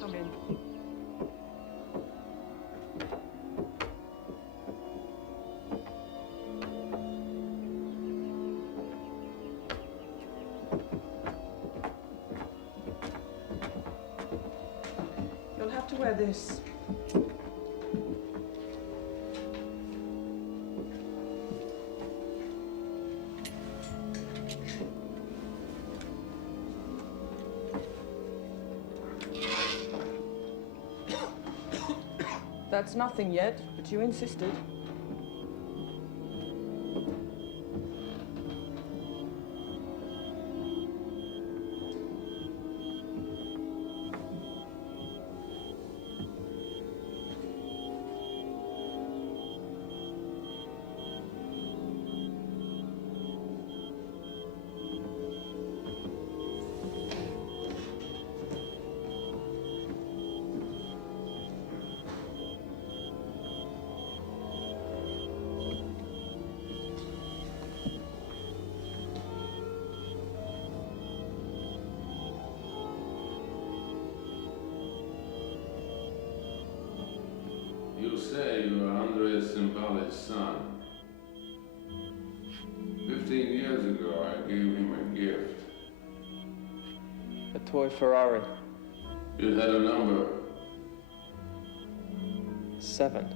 Come in. You'll have to wear this. That's nothing yet, but you insisted. You say you are Andres Simbali's son. 15 years ago, I gave him a gift. A toy Ferrari. It had a number. 7.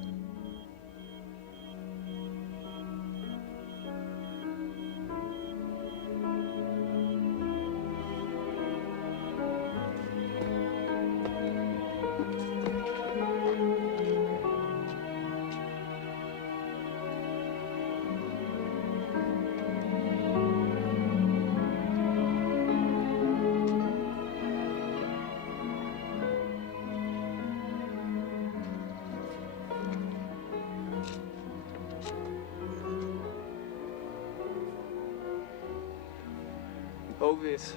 Ovius,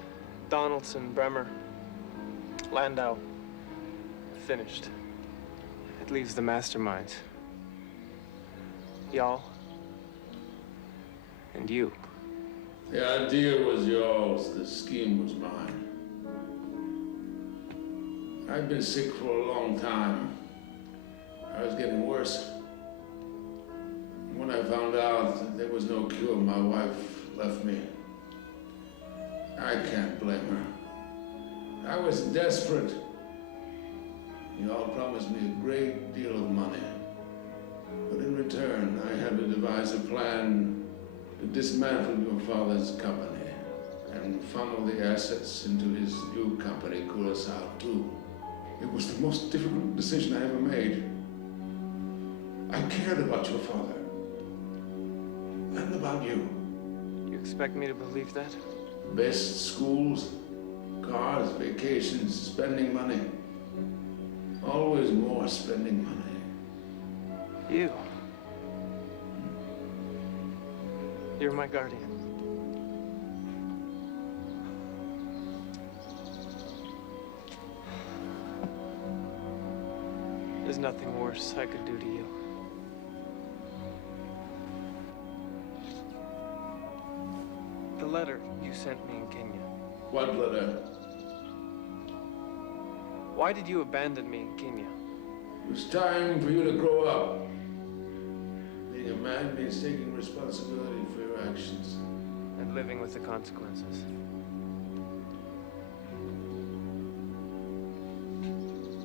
Donaldson, Bremer, Landau. Finished. It leaves the masterminds. Y'all. And you. The idea was yours, the scheme was mine. I've been sick for a long time. I was getting worse. When I found out that there was no cure, my wife left me. I can't blame her. I was desperate. You all promised me a great deal of money. But in return, I had to devise a plan to dismantle your father's company and funnel the assets into his new company, Curaçao II. It was the most difficult decision I ever made. I cared about your father. And about you. You expect me to believe that? Best schools, cars, vacations, spending money. Always more spending money. You. You're my guardian. There's nothing worse I could do to you. The letter you sent me in Kenya. What letter? Why did you abandon me in Kenya? It was time for you to grow up. Being a man means taking responsibility for your actions. And living with the consequences.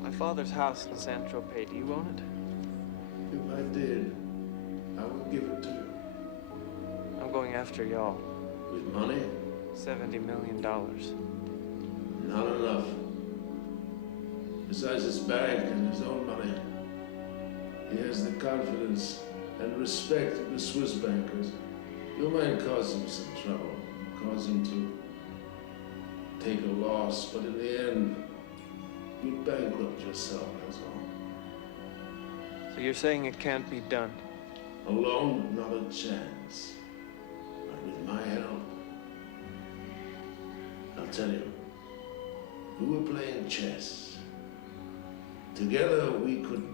My father's house in Saint-Tropez, do you own it? If I did, I would give it to you. I'm going after y'all. With money? $70 million. Not enough. Besides his bank and his own money, he has the confidence and respect of the Swiss bankers. You might cause him some trouble, cause him to take a loss, but in the end, you'd bankrupt yourself, that's all. So you're saying it can't be done? Alone, not a chance. But with my help, I'll tell you, we were playing chess. Together, we could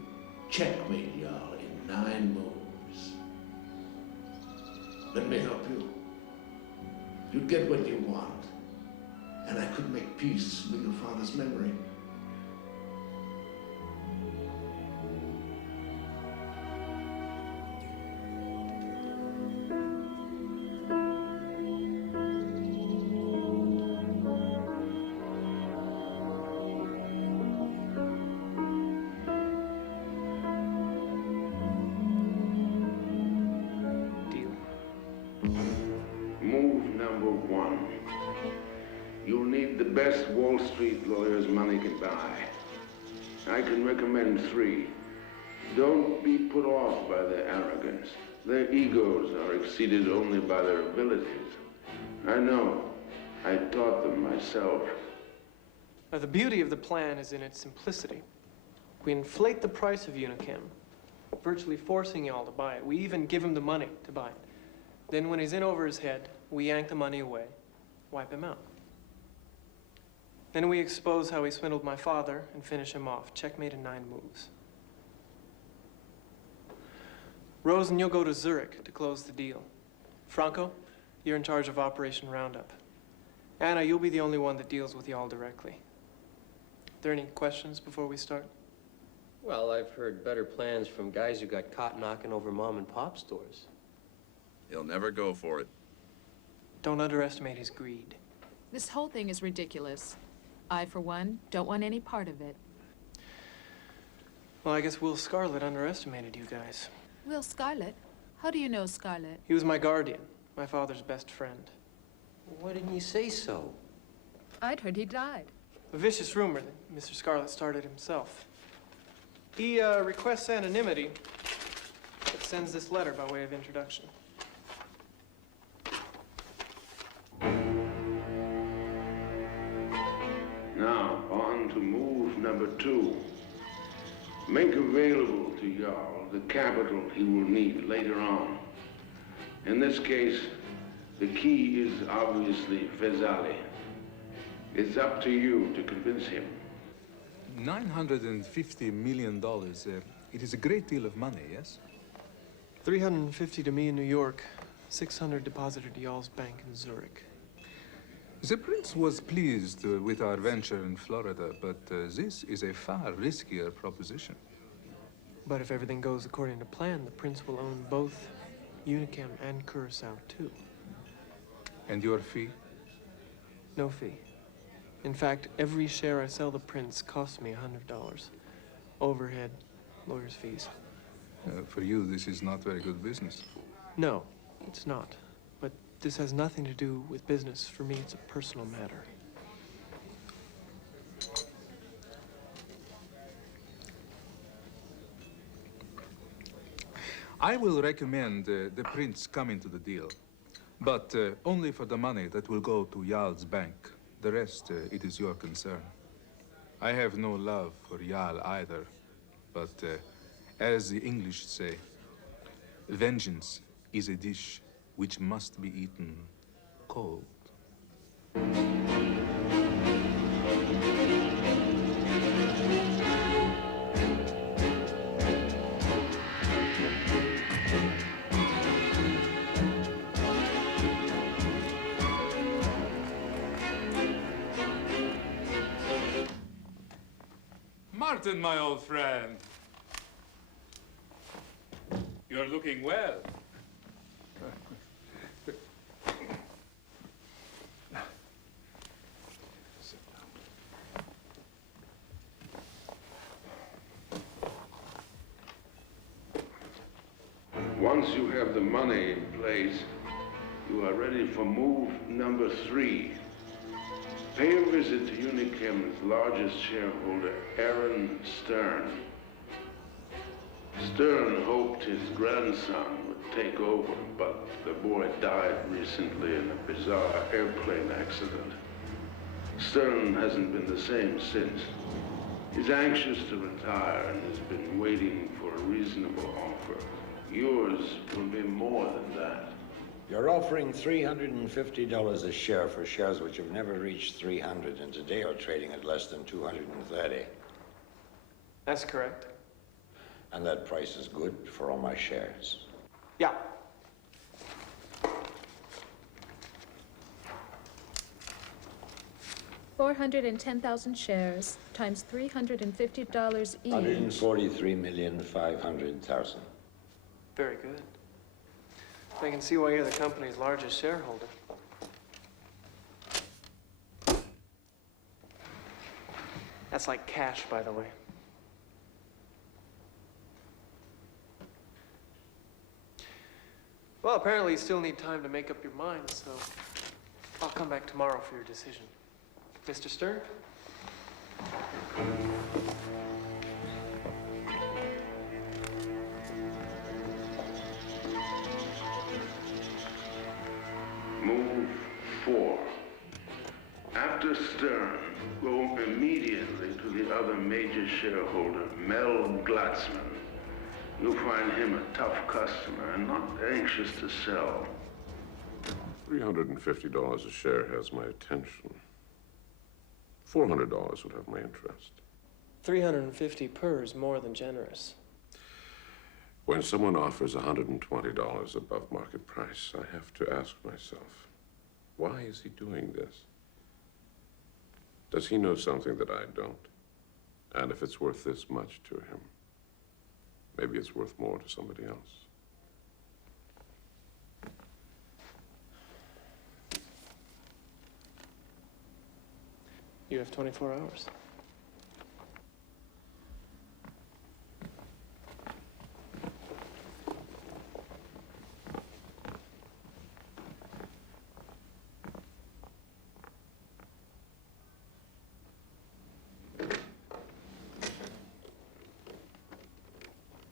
checkmate y'all in 9 moves. Let me help you. You'd get what you want, and I could make peace with your father's memory. Best Wall Street lawyer's money can buy. I can recommend 3. Don't be put off by their arrogance. Their egos are exceeded only by their abilities. I know. I taught them myself. Now, the beauty of the plan is in its simplicity. We inflate the price of Unichem, virtually forcing y'all to buy it. We even give him the money to buy it. Then when he's in over his head, we yank the money away, wipe him out. Then we expose how he swindled my father and finish him off. Checkmate in 9 moves. Rosen, you'll go to Zurich to close the deal. Franco, you're in charge of Operation Roundup. Anna, you'll be the only one that deals with y'all directly. Are there any questions before we start? Well, I've heard better plans from guys who got caught knocking over mom and pop stores. He'll never go for it. Don't underestimate his greed. This whole thing is ridiculous. I, for one, don't want any part of it. Well, I guess Will Scarlett underestimated you guys. Will Scarlett? How do you know Scarlett? He was my guardian, my father's best friend. Why didn't you say so? I'd heard he died. A vicious rumor that Mr. Scarlett started himself. He requests anonymity, but sends this letter by way of introduction. Now, on to move number 2. Make available to y'all the capital he will need later on. In this case, the key is obviously Vezali. It's up to you to convince him. $950 million. It is a great deal of money, yes? 350 to me in New York, 600 deposited to y'all's bank in Zurich. The prince was pleased with our venture in Florida, but this is a far riskier proposition. But if everything goes according to plan, the prince will own both Unichem and Curacao, too. And your fee? No fee. In fact, every share I sell the prince costs me $100. Overhead, lawyer's fees. For you, this is not very good business. No, it's not. But this has nothing to do with business. For me, it's a personal matter. I will recommend the prince come into the deal, but only for the money that will go to Jarl's bank. The rest, it is your concern. I have no love for Jarl either, but as the English say, vengeance is a dish which must be eaten cold. Martin, my old friend. You're looking well. Once you have the money in place, you are ready for move number 3. Pay a visit to Unichem's largest shareholder, Aaron Stern. Stern hoped his grandson would take over, but the boy died recently in a bizarre airplane accident. Stern hasn't been the same since. He's anxious to retire and has been waiting for a reasonable offer. Yours will be more than that. You're offering $350 a share for shares which have never reached 300 and today are trading at less than 230. That's correct. And that price is good for all my shares. Yeah. $410,000 shares times $350 each. 143,500,000. Very good. I can see why you're the company's largest shareholder. That's like cash, by the way. Well, apparently you still need time to make up your mind, so I'll come back tomorrow for your decision. Mr. Stern? Move 4. After Stern, go immediately to the other major shareholder, Mel Glatzman. You'll find him a tough customer and not anxious to sell. $350 a share has my attention. $400 would have my interest. 350 per is more than generous. When someone offers $120 above market price, I have to ask myself, why is he doing this? Does he know something that I don't? And if it's worth this much to him, maybe it's worth more to somebody else. You have 24 hours.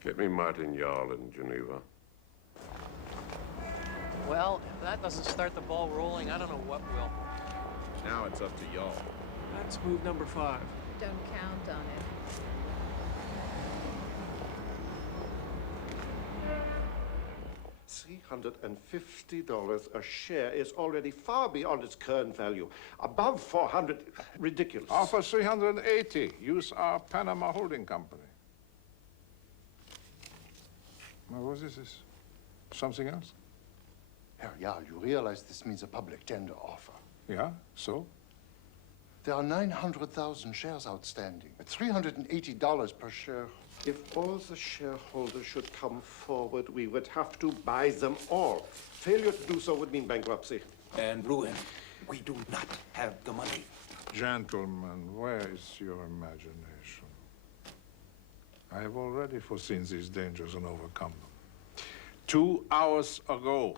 Get me Martin Jarl in Geneva. Well, if that doesn't start the ball rolling, I don't know what will. Now it's up to y'all. That's move number 5. Don't count on it. $350 a share is already far beyond its current value. Above 400, ridiculous. Offer 380. Use our Panama holding company. What was this? Something else? Herr Jarl, you realize this means a public tender offer. Yeah, so? There are 900,000 shares outstanding at $380 per share. If all the shareholders should come forward, we would have to buy them all. Failure to do so would mean bankruptcy. And ruin. We do not have the money. Gentlemen, where is your imagination? I have already foreseen these dangers and overcome them. 2 hours ago,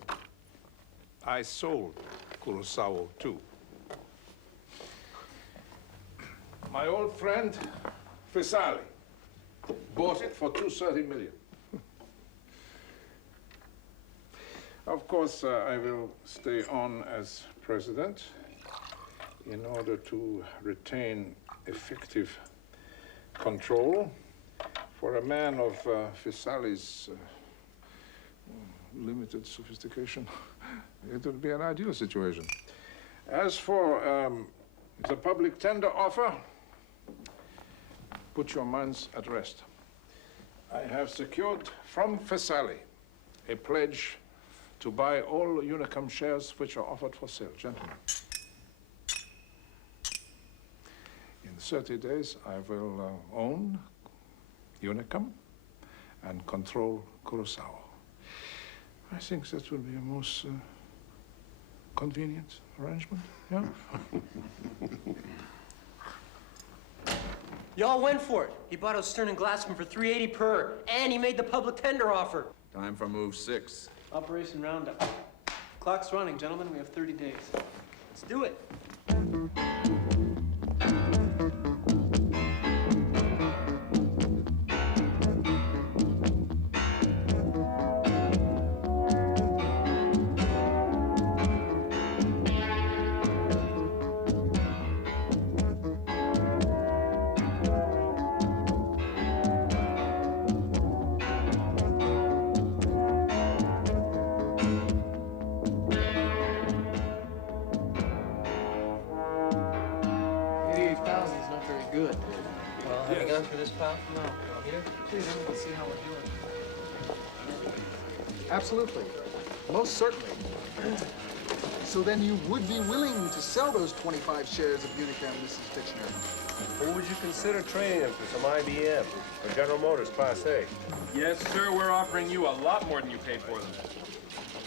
I sold Curaçao too. My old friend, Fisali, bought it for $230 million. Of course, I will stay on as president in order to retain effective control. For a man of Fisali's limited sophistication, it would be an ideal situation. As for the public tender offer, put your minds at rest. I have secured from Fisali a pledge to buy all Unicom shares which are offered for sale. Gentlemen, in 30 days, I will own Unicom and control Curaçao. I think that will be a most convenient arrangement, yeah? Y'all went for it. He bought out Stern and Glassman for $380 per, and he made the public tender offer. Time for move 6. Operation Roundup. Clock's running, gentlemen. We have 30 days. Let's do it. No. Want me to? Please, let's see how we're doing. Absolutely. Most certainly. So then you would be willing to sell those 25 shares of Unicam, Mrs. Fitchner? Who would you consider trading them for some IBM or General Motors Class A? Yes, sir, we're offering you a lot more than you paid for them.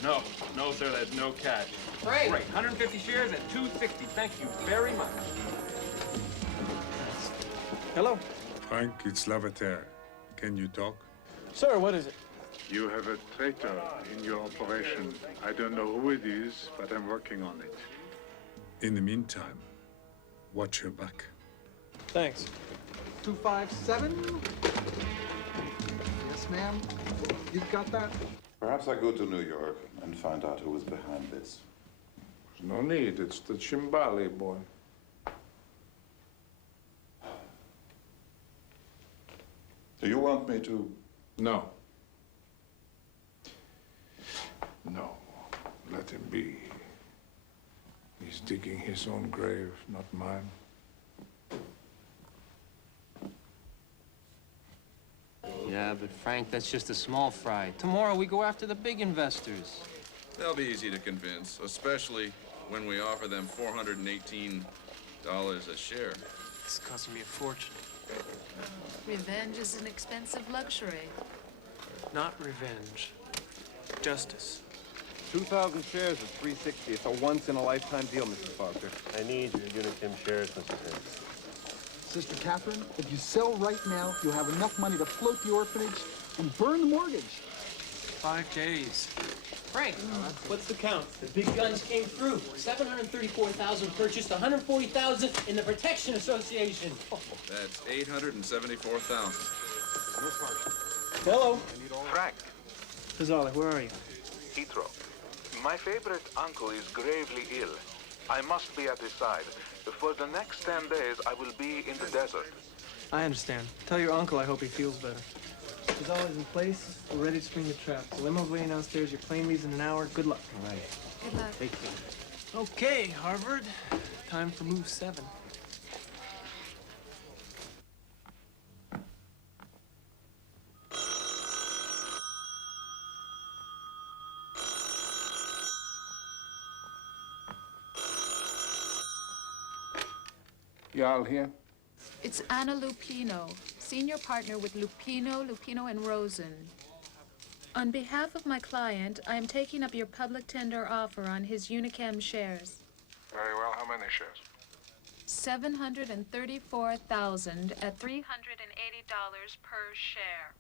No, sir, there's no catch. Great. 150 shares at $260. Thank you very much. Hello. Frank, it's Lavater. Can you talk? Sir, what is it? You have a traitor in your operation. I don't know who it is, but I'm working on it. In the meantime, watch your back. Thanks. 257? Yes, ma'am. You've got that? Perhaps I go to New York and find out who is behind this. There's no need. It's the Cimbali boy. Do you want me to? No. No. Let him be. He's digging his own grave, not mine. Yeah, but Frank, that's just a small fry. Tomorrow we go after the big investors. They'll be easy to convince, especially when we offer them $418 a share. It's costing me a fortune. Revenge is an expensive luxury. Not revenge. Justice. 2,000 shares at $360. It's a once-in-a-lifetime deal, Mrs. Foster. I need your Unicam shares, Mrs. Hicks. Sister Catherine, if you sell right now, you'll have enough money to float the orphanage and burn the mortgage. 5 days. Frank, what's the count? The big guns came through. 734,000 purchased, 140,000 in the Protection Association. That's $874,000. Hello. Frank, Fazali, where are you? Heathrow. My favorite uncle is gravely ill. I must be at his side. For the next 10 days, I will be in the desert. I understand. Tell your uncle I hope he feels better. Fazali's in place. We're ready to spring the trap. The limo's waiting downstairs. Your plane leaves in an hour. Good luck. All right. Good luck. Take care. Okay, Harvard. Time for move 7. Y'all here? It's Anna Lupino, senior partner with Lupino, and Rosen. On behalf of my client, I am taking up your public tender offer on his Unicam shares. Very well. How many shares? 734,000 at $380 per share.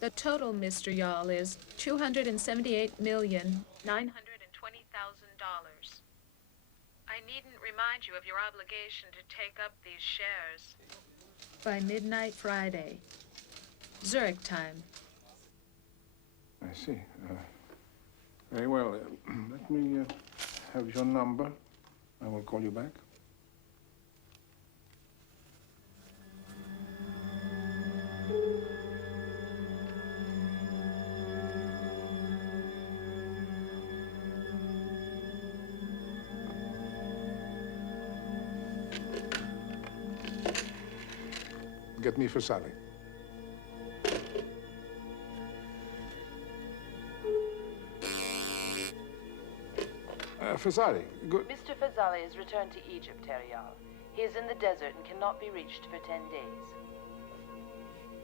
The total, Mr. Yall, is $278,920,000. I needn't remind you of your obligation to take up these shares by midnight Friday, Zurich time. I see. Very well. Let me have your number. I will call you back. Get me Fazali. Fazali, good. Mr. Fazali has returned to Egypt, Terial. He is in the desert and cannot be reached for 10 days.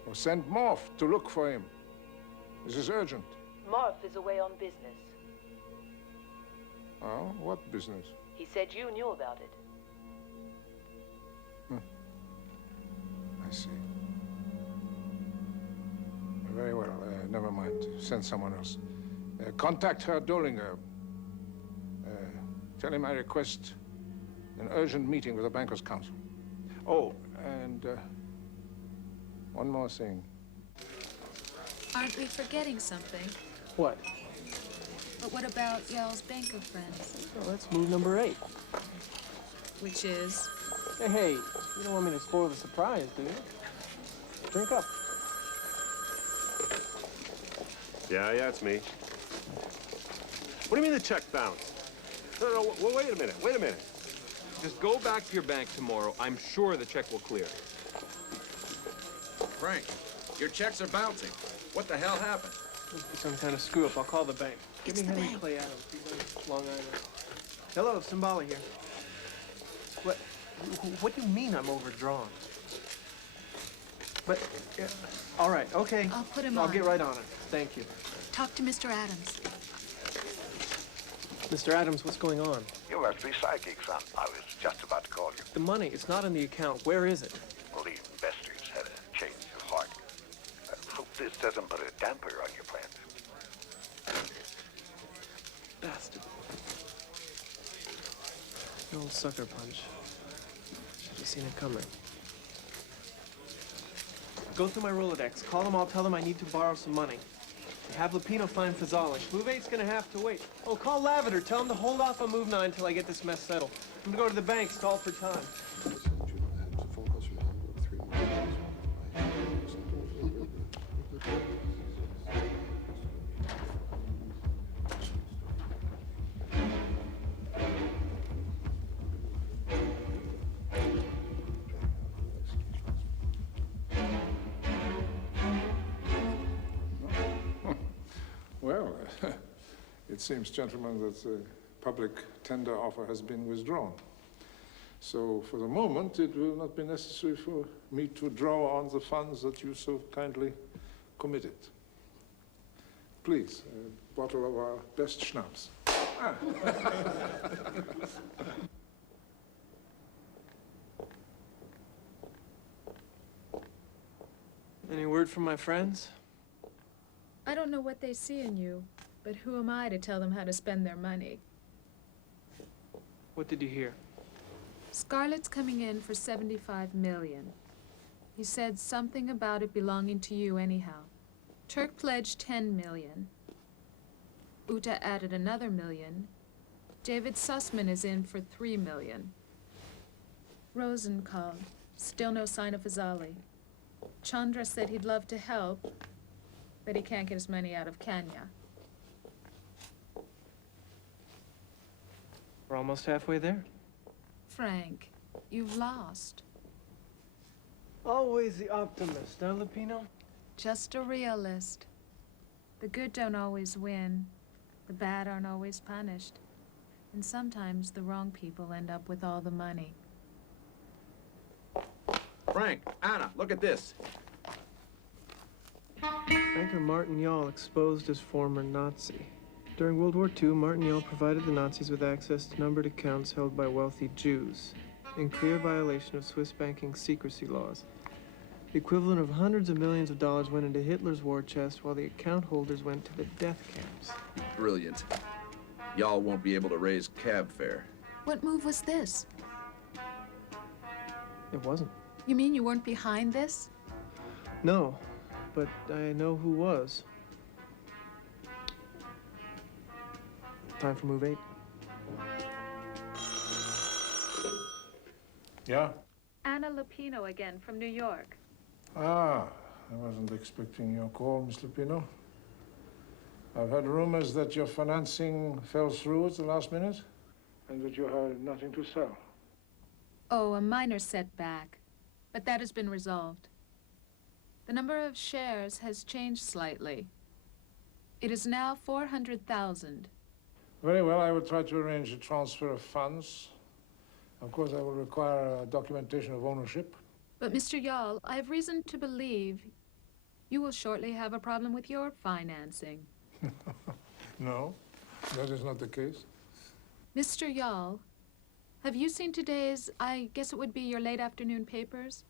Well, send Morph to look for him. This is urgent. Morph is away on business. Oh, what business? He said you knew about it. I see. Very well. Never mind. Send someone else. Contact Herr Dollinger. Tell him I request an urgent meeting with the Bankers' Council. Oh, and one more thing. Aren't we forgetting something? What? But what about Yall's banker friends? Well, that's move number 8. Which is? Hey, you don't want me to spoil the surprise, do you? Drink up. Yeah, it's me. What do you mean the check bounced? No, well, wait a minute. Just go back to your bank tomorrow. I'm sure the check will clear. Frank, your checks are bouncing. What the hell happened? Must be some kind of screw-up. I'll call the bank. Give me Henry Clay Adams. He's on Long Island. Hello, Simbali here. What do you mean I'm overdrawn? But, all right, okay. I'll put him I'll on. get right on it. Thank you. Talk to Mr. Adams. Mr. Adams, what's going on? You must be psychic, son. I was just about to call you. The money, it's not in the account. Where is it? Well, the investors had a change of heart. Hope this doesn't put a damper on your plans. Bastard. The old sucker punch. Should have seen it coming. Go through my Rolodex. Call them, I'll tell them I need to borrow some money. Have Lupino find Fazali. Move 8's gonna have to wait. Oh, call Lavender. Tell him to hold off on Move 9 until I get this mess settled. I'm gonna go to the bank, stall for time. Well, it seems, gentlemen, that the public tender offer has been withdrawn. So for the moment, it will not be necessary for me to draw on the funds that you so kindly committed. Please, a bottle of our best schnapps. Any word from my friends? I don't know what they see in you, but who am I to tell them how to spend their money? What did you hear? Scarlett's coming in for $75 million. He said something about it belonging to you anyhow. Turk pledged $10 million. Uta added another $1 million. David Sussman is in for $3 million. Rosen called. Still no sign of Fazali. Chandra said he'd love to help, but he can't get his money out of Kenya. We're almost halfway there. Frank, you've lost. Always the optimist, huh, Lupino? Just a realist. The good don't always win. The bad aren't always punished. And sometimes the wrong people end up with all the money. Frank, Anna, look at this. Banker Martin Yall exposed as former Nazi. During World War II, Martin Yall provided the Nazis with access to numbered accounts held by wealthy Jews, in clear violation of Swiss banking secrecy laws. The equivalent of hundreds of millions of dollars went into Hitler's war chest, while the account holders went to the death camps. Brilliant. Y'all won't be able to raise cab fare. What move was this? It wasn't. You mean you weren't behind this? No, but I know who was. Time for move 8. Yeah? Anna Lupino again from New York. Ah, I wasn't expecting your call, Miss Lupino. I've heard rumors that your financing fell through at the last minute, and that you had nothing to sell. Oh, a minor setback, but that has been resolved. The number of shares has changed slightly. It is now 400,000. Very well, I will try to arrange a transfer of funds. Of course, I will require a documentation of ownership. But, Mr. Yall, I have reason to believe you will shortly have a problem with your financing. No, that is not the case. Mr. Yall, have you seen today's, I guess it would be your late afternoon papers?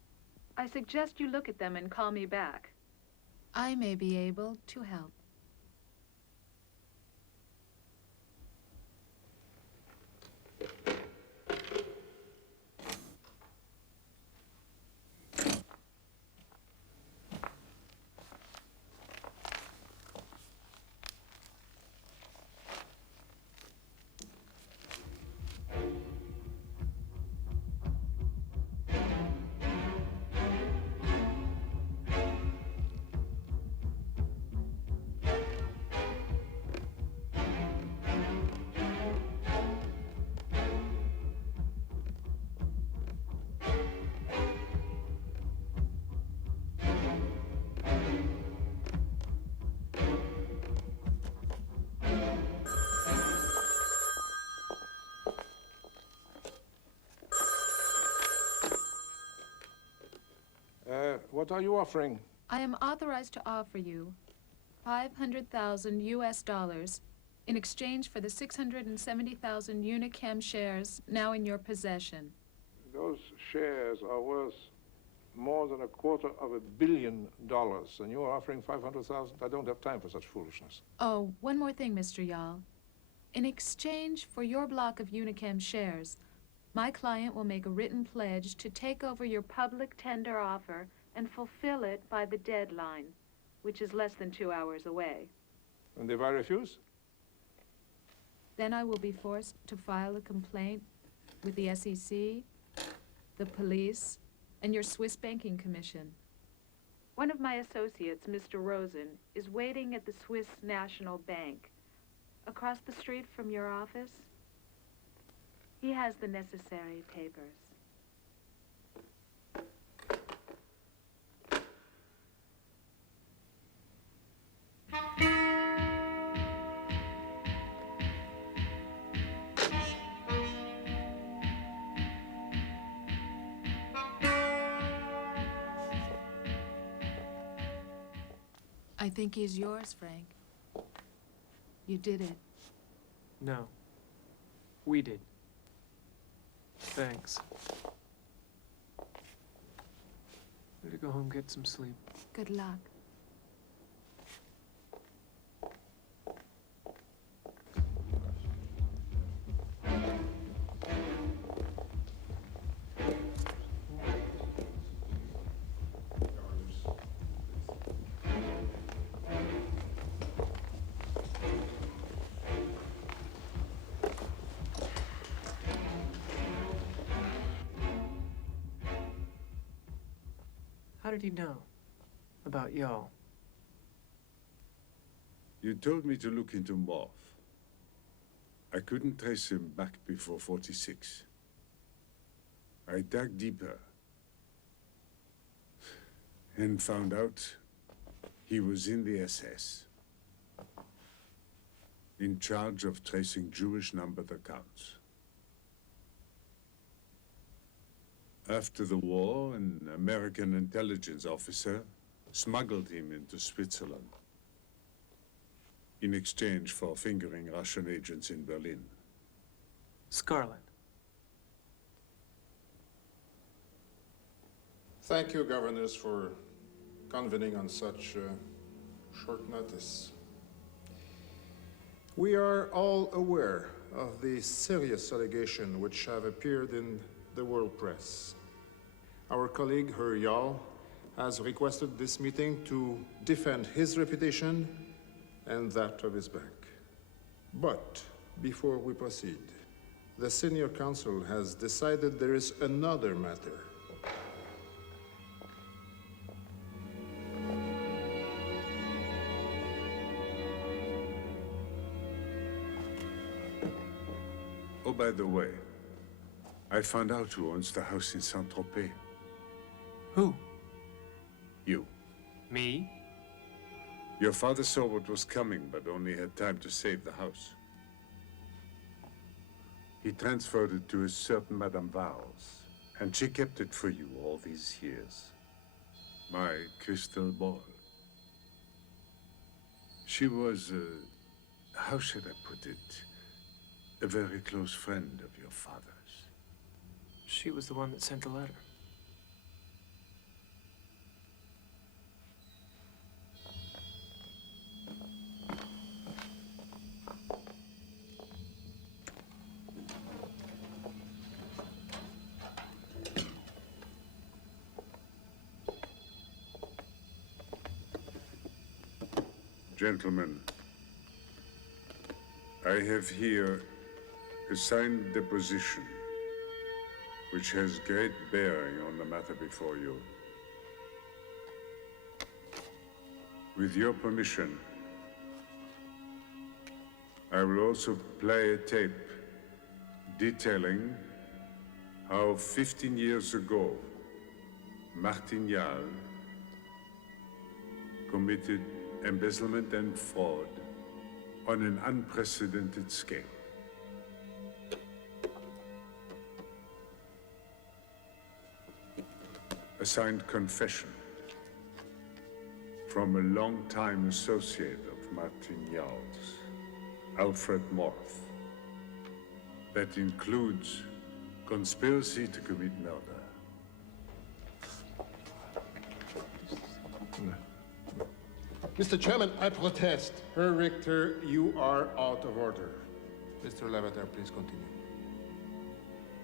I suggest you look at them and call me back. I may be able to help. What are you offering? I am authorized to offer you 500,000 US dollars in exchange for the 670,000 Unichem shares now in your possession. Those shares are worth more than $250 million, and you are offering 500,000? I don't have time for such foolishness. Oh, one more thing, Mr. Yall. In exchange for your block of Unichem shares, my client will make a written pledge to take over your public tender offer and fulfill it by the deadline, which is less than 2 hours away. And if I refuse? Then I will be forced to file a complaint with the SEC, the police, and your Swiss Banking Commission. One of my associates, Mr. Rosen, is waiting at the Swiss National Bank, across the street from your office. He has the necessary papers. I think he's yours, Frank. You did it. No. We did. Thanks. Better go home, get some sleep. Good luck. How did he know about y'all? You told me to look into Morph. I couldn't trace him back before 46. I dug deeper and found out he was in the SS, in charge of tracing Jewish numbered accounts. After the war, an American intelligence officer smuggled him into Switzerland in exchange for fingering Russian agents in Berlin. Scarlet. Thank you, Governors, for convening on such short notice. We are all aware of the serious allegations which have appeared in the world press. Our colleague, Herr Yall, has requested this meeting to defend his reputation and that of his bank. But before we proceed, the Senior Counsel has decided there is another matter. Oh, by the way, I found out who owns the house in Saint-Tropez. Who? You. Me? Your father saw what was coming, but only had time to save the house. He transferred it to a certain Madame Vals, and she kept it for you all these years. My crystal ball. She was, how should I put it, a very close friend of your father's. She was the one that sent the letter. Gentlemen, I have here a signed deposition which has great bearing on the matter before you. With your permission, I will also play a tape detailing how 15 years ago, Martin Yall committed embezzlement and fraud on an unprecedented scale. A signed confession from a longtime associate of Martin Jarl's, Alfred Morth. That includes conspiracy to commit murder. Mr. Chairman, I protest. Herr Richter, you are out of order. Mr. Lavater, please continue.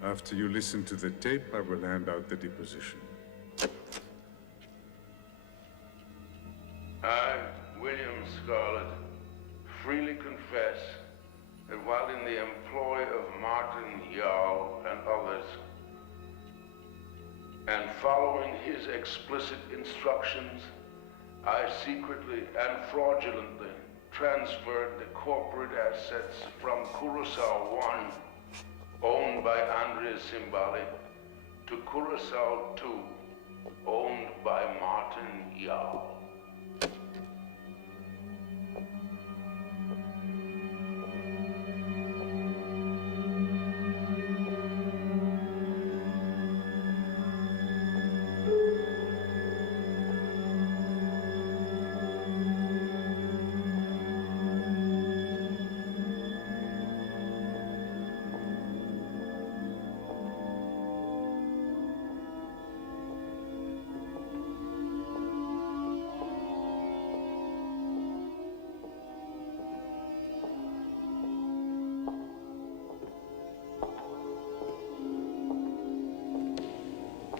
After you listen to the tape, I will hand out the deposition. I, William Scarlett, freely confess that while in the employ of Martin Jarl and others, and following his explicit instructions, I secretly and fraudulently transferred the corporate assets from Curacao I, owned by Andrea Simbali, to Curacao II, owned by Martin Jarl.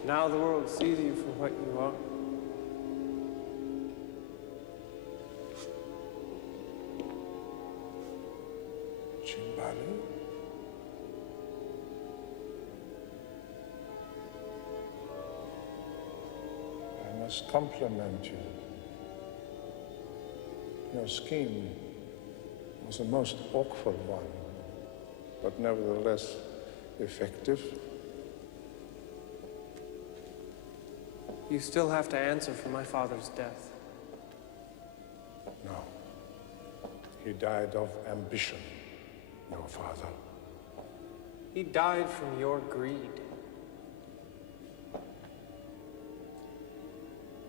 Now the world sees you for what you are. Simbali? I must compliment you. Your scheme was a most awkward one, but nevertheless effective. You still have to answer for my father's death. No. He died of ambition, your father. He died from your greed.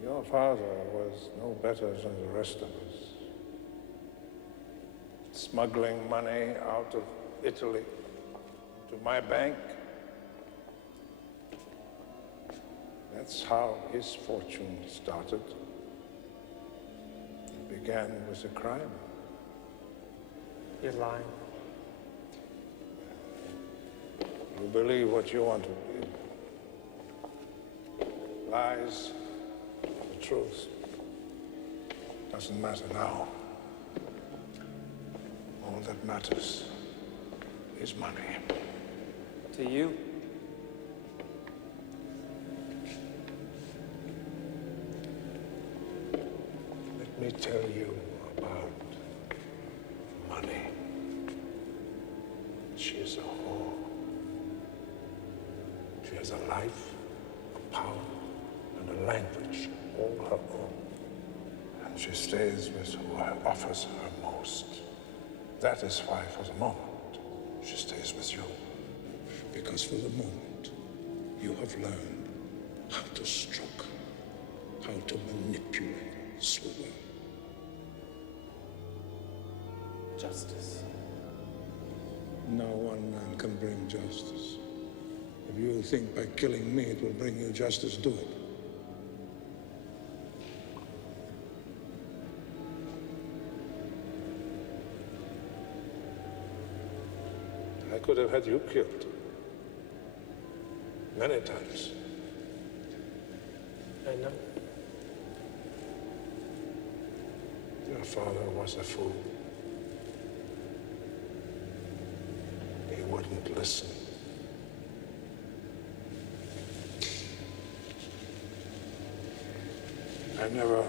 Your father was no better than the rest of us. Smuggling money out of Italy to my bank. That's how his fortune started. It began with a crime. You're lying. You believe what you want to believe. Lies, the truth. Doesn't matter now. All that matters is money. To you? Let me tell you about money. She is a whore. She has a life, a power, and a language all her own. And she stays with who offers her most. That is why, for the moment, she stays with you. Because for the moment, you have learned how to stroke, how to manipulate so well. Justice. No one man can bring justice. If you think by killing me it will bring you justice, do it. I could have had you killed. Many times. I know. Your father was a fool. He wouldn't listen. I never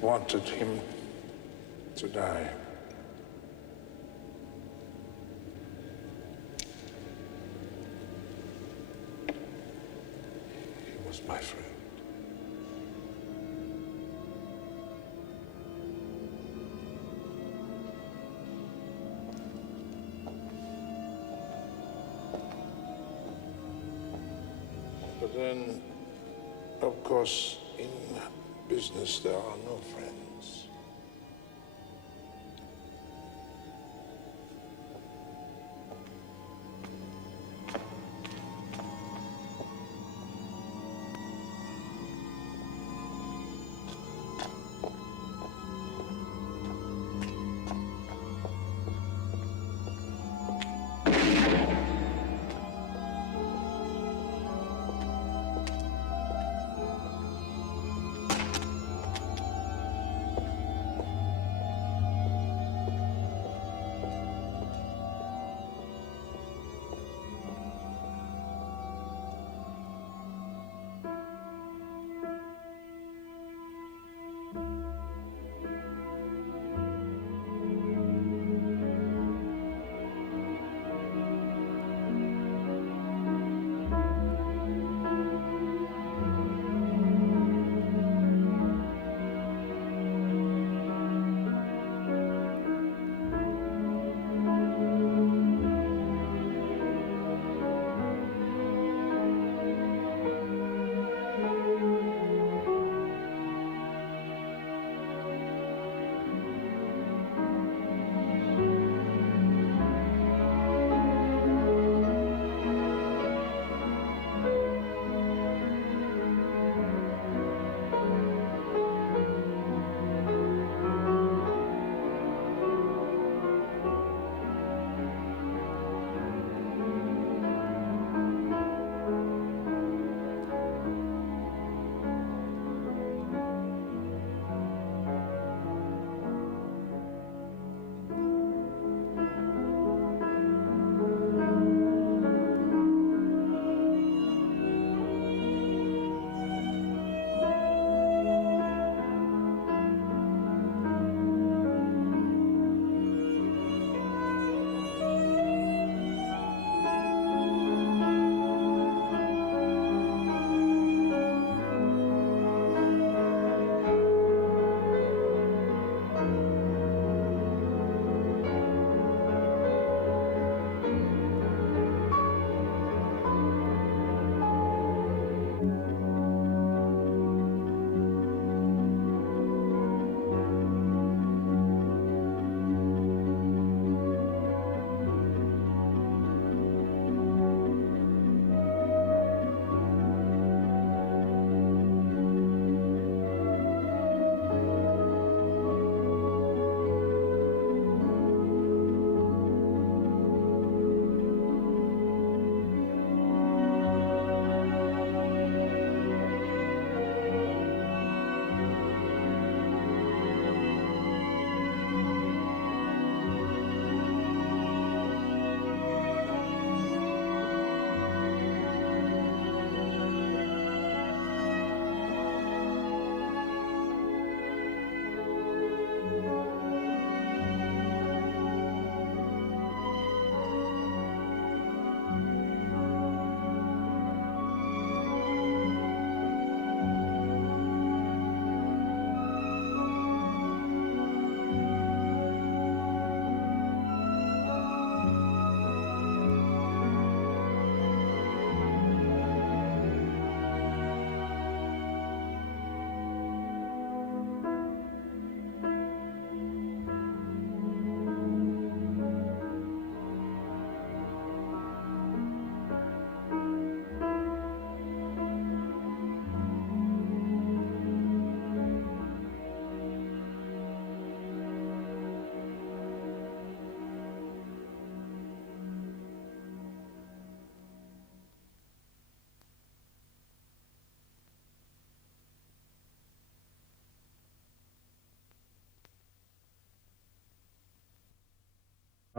wanted him to die. He was my friend. But then, of course, In business, there are no friends.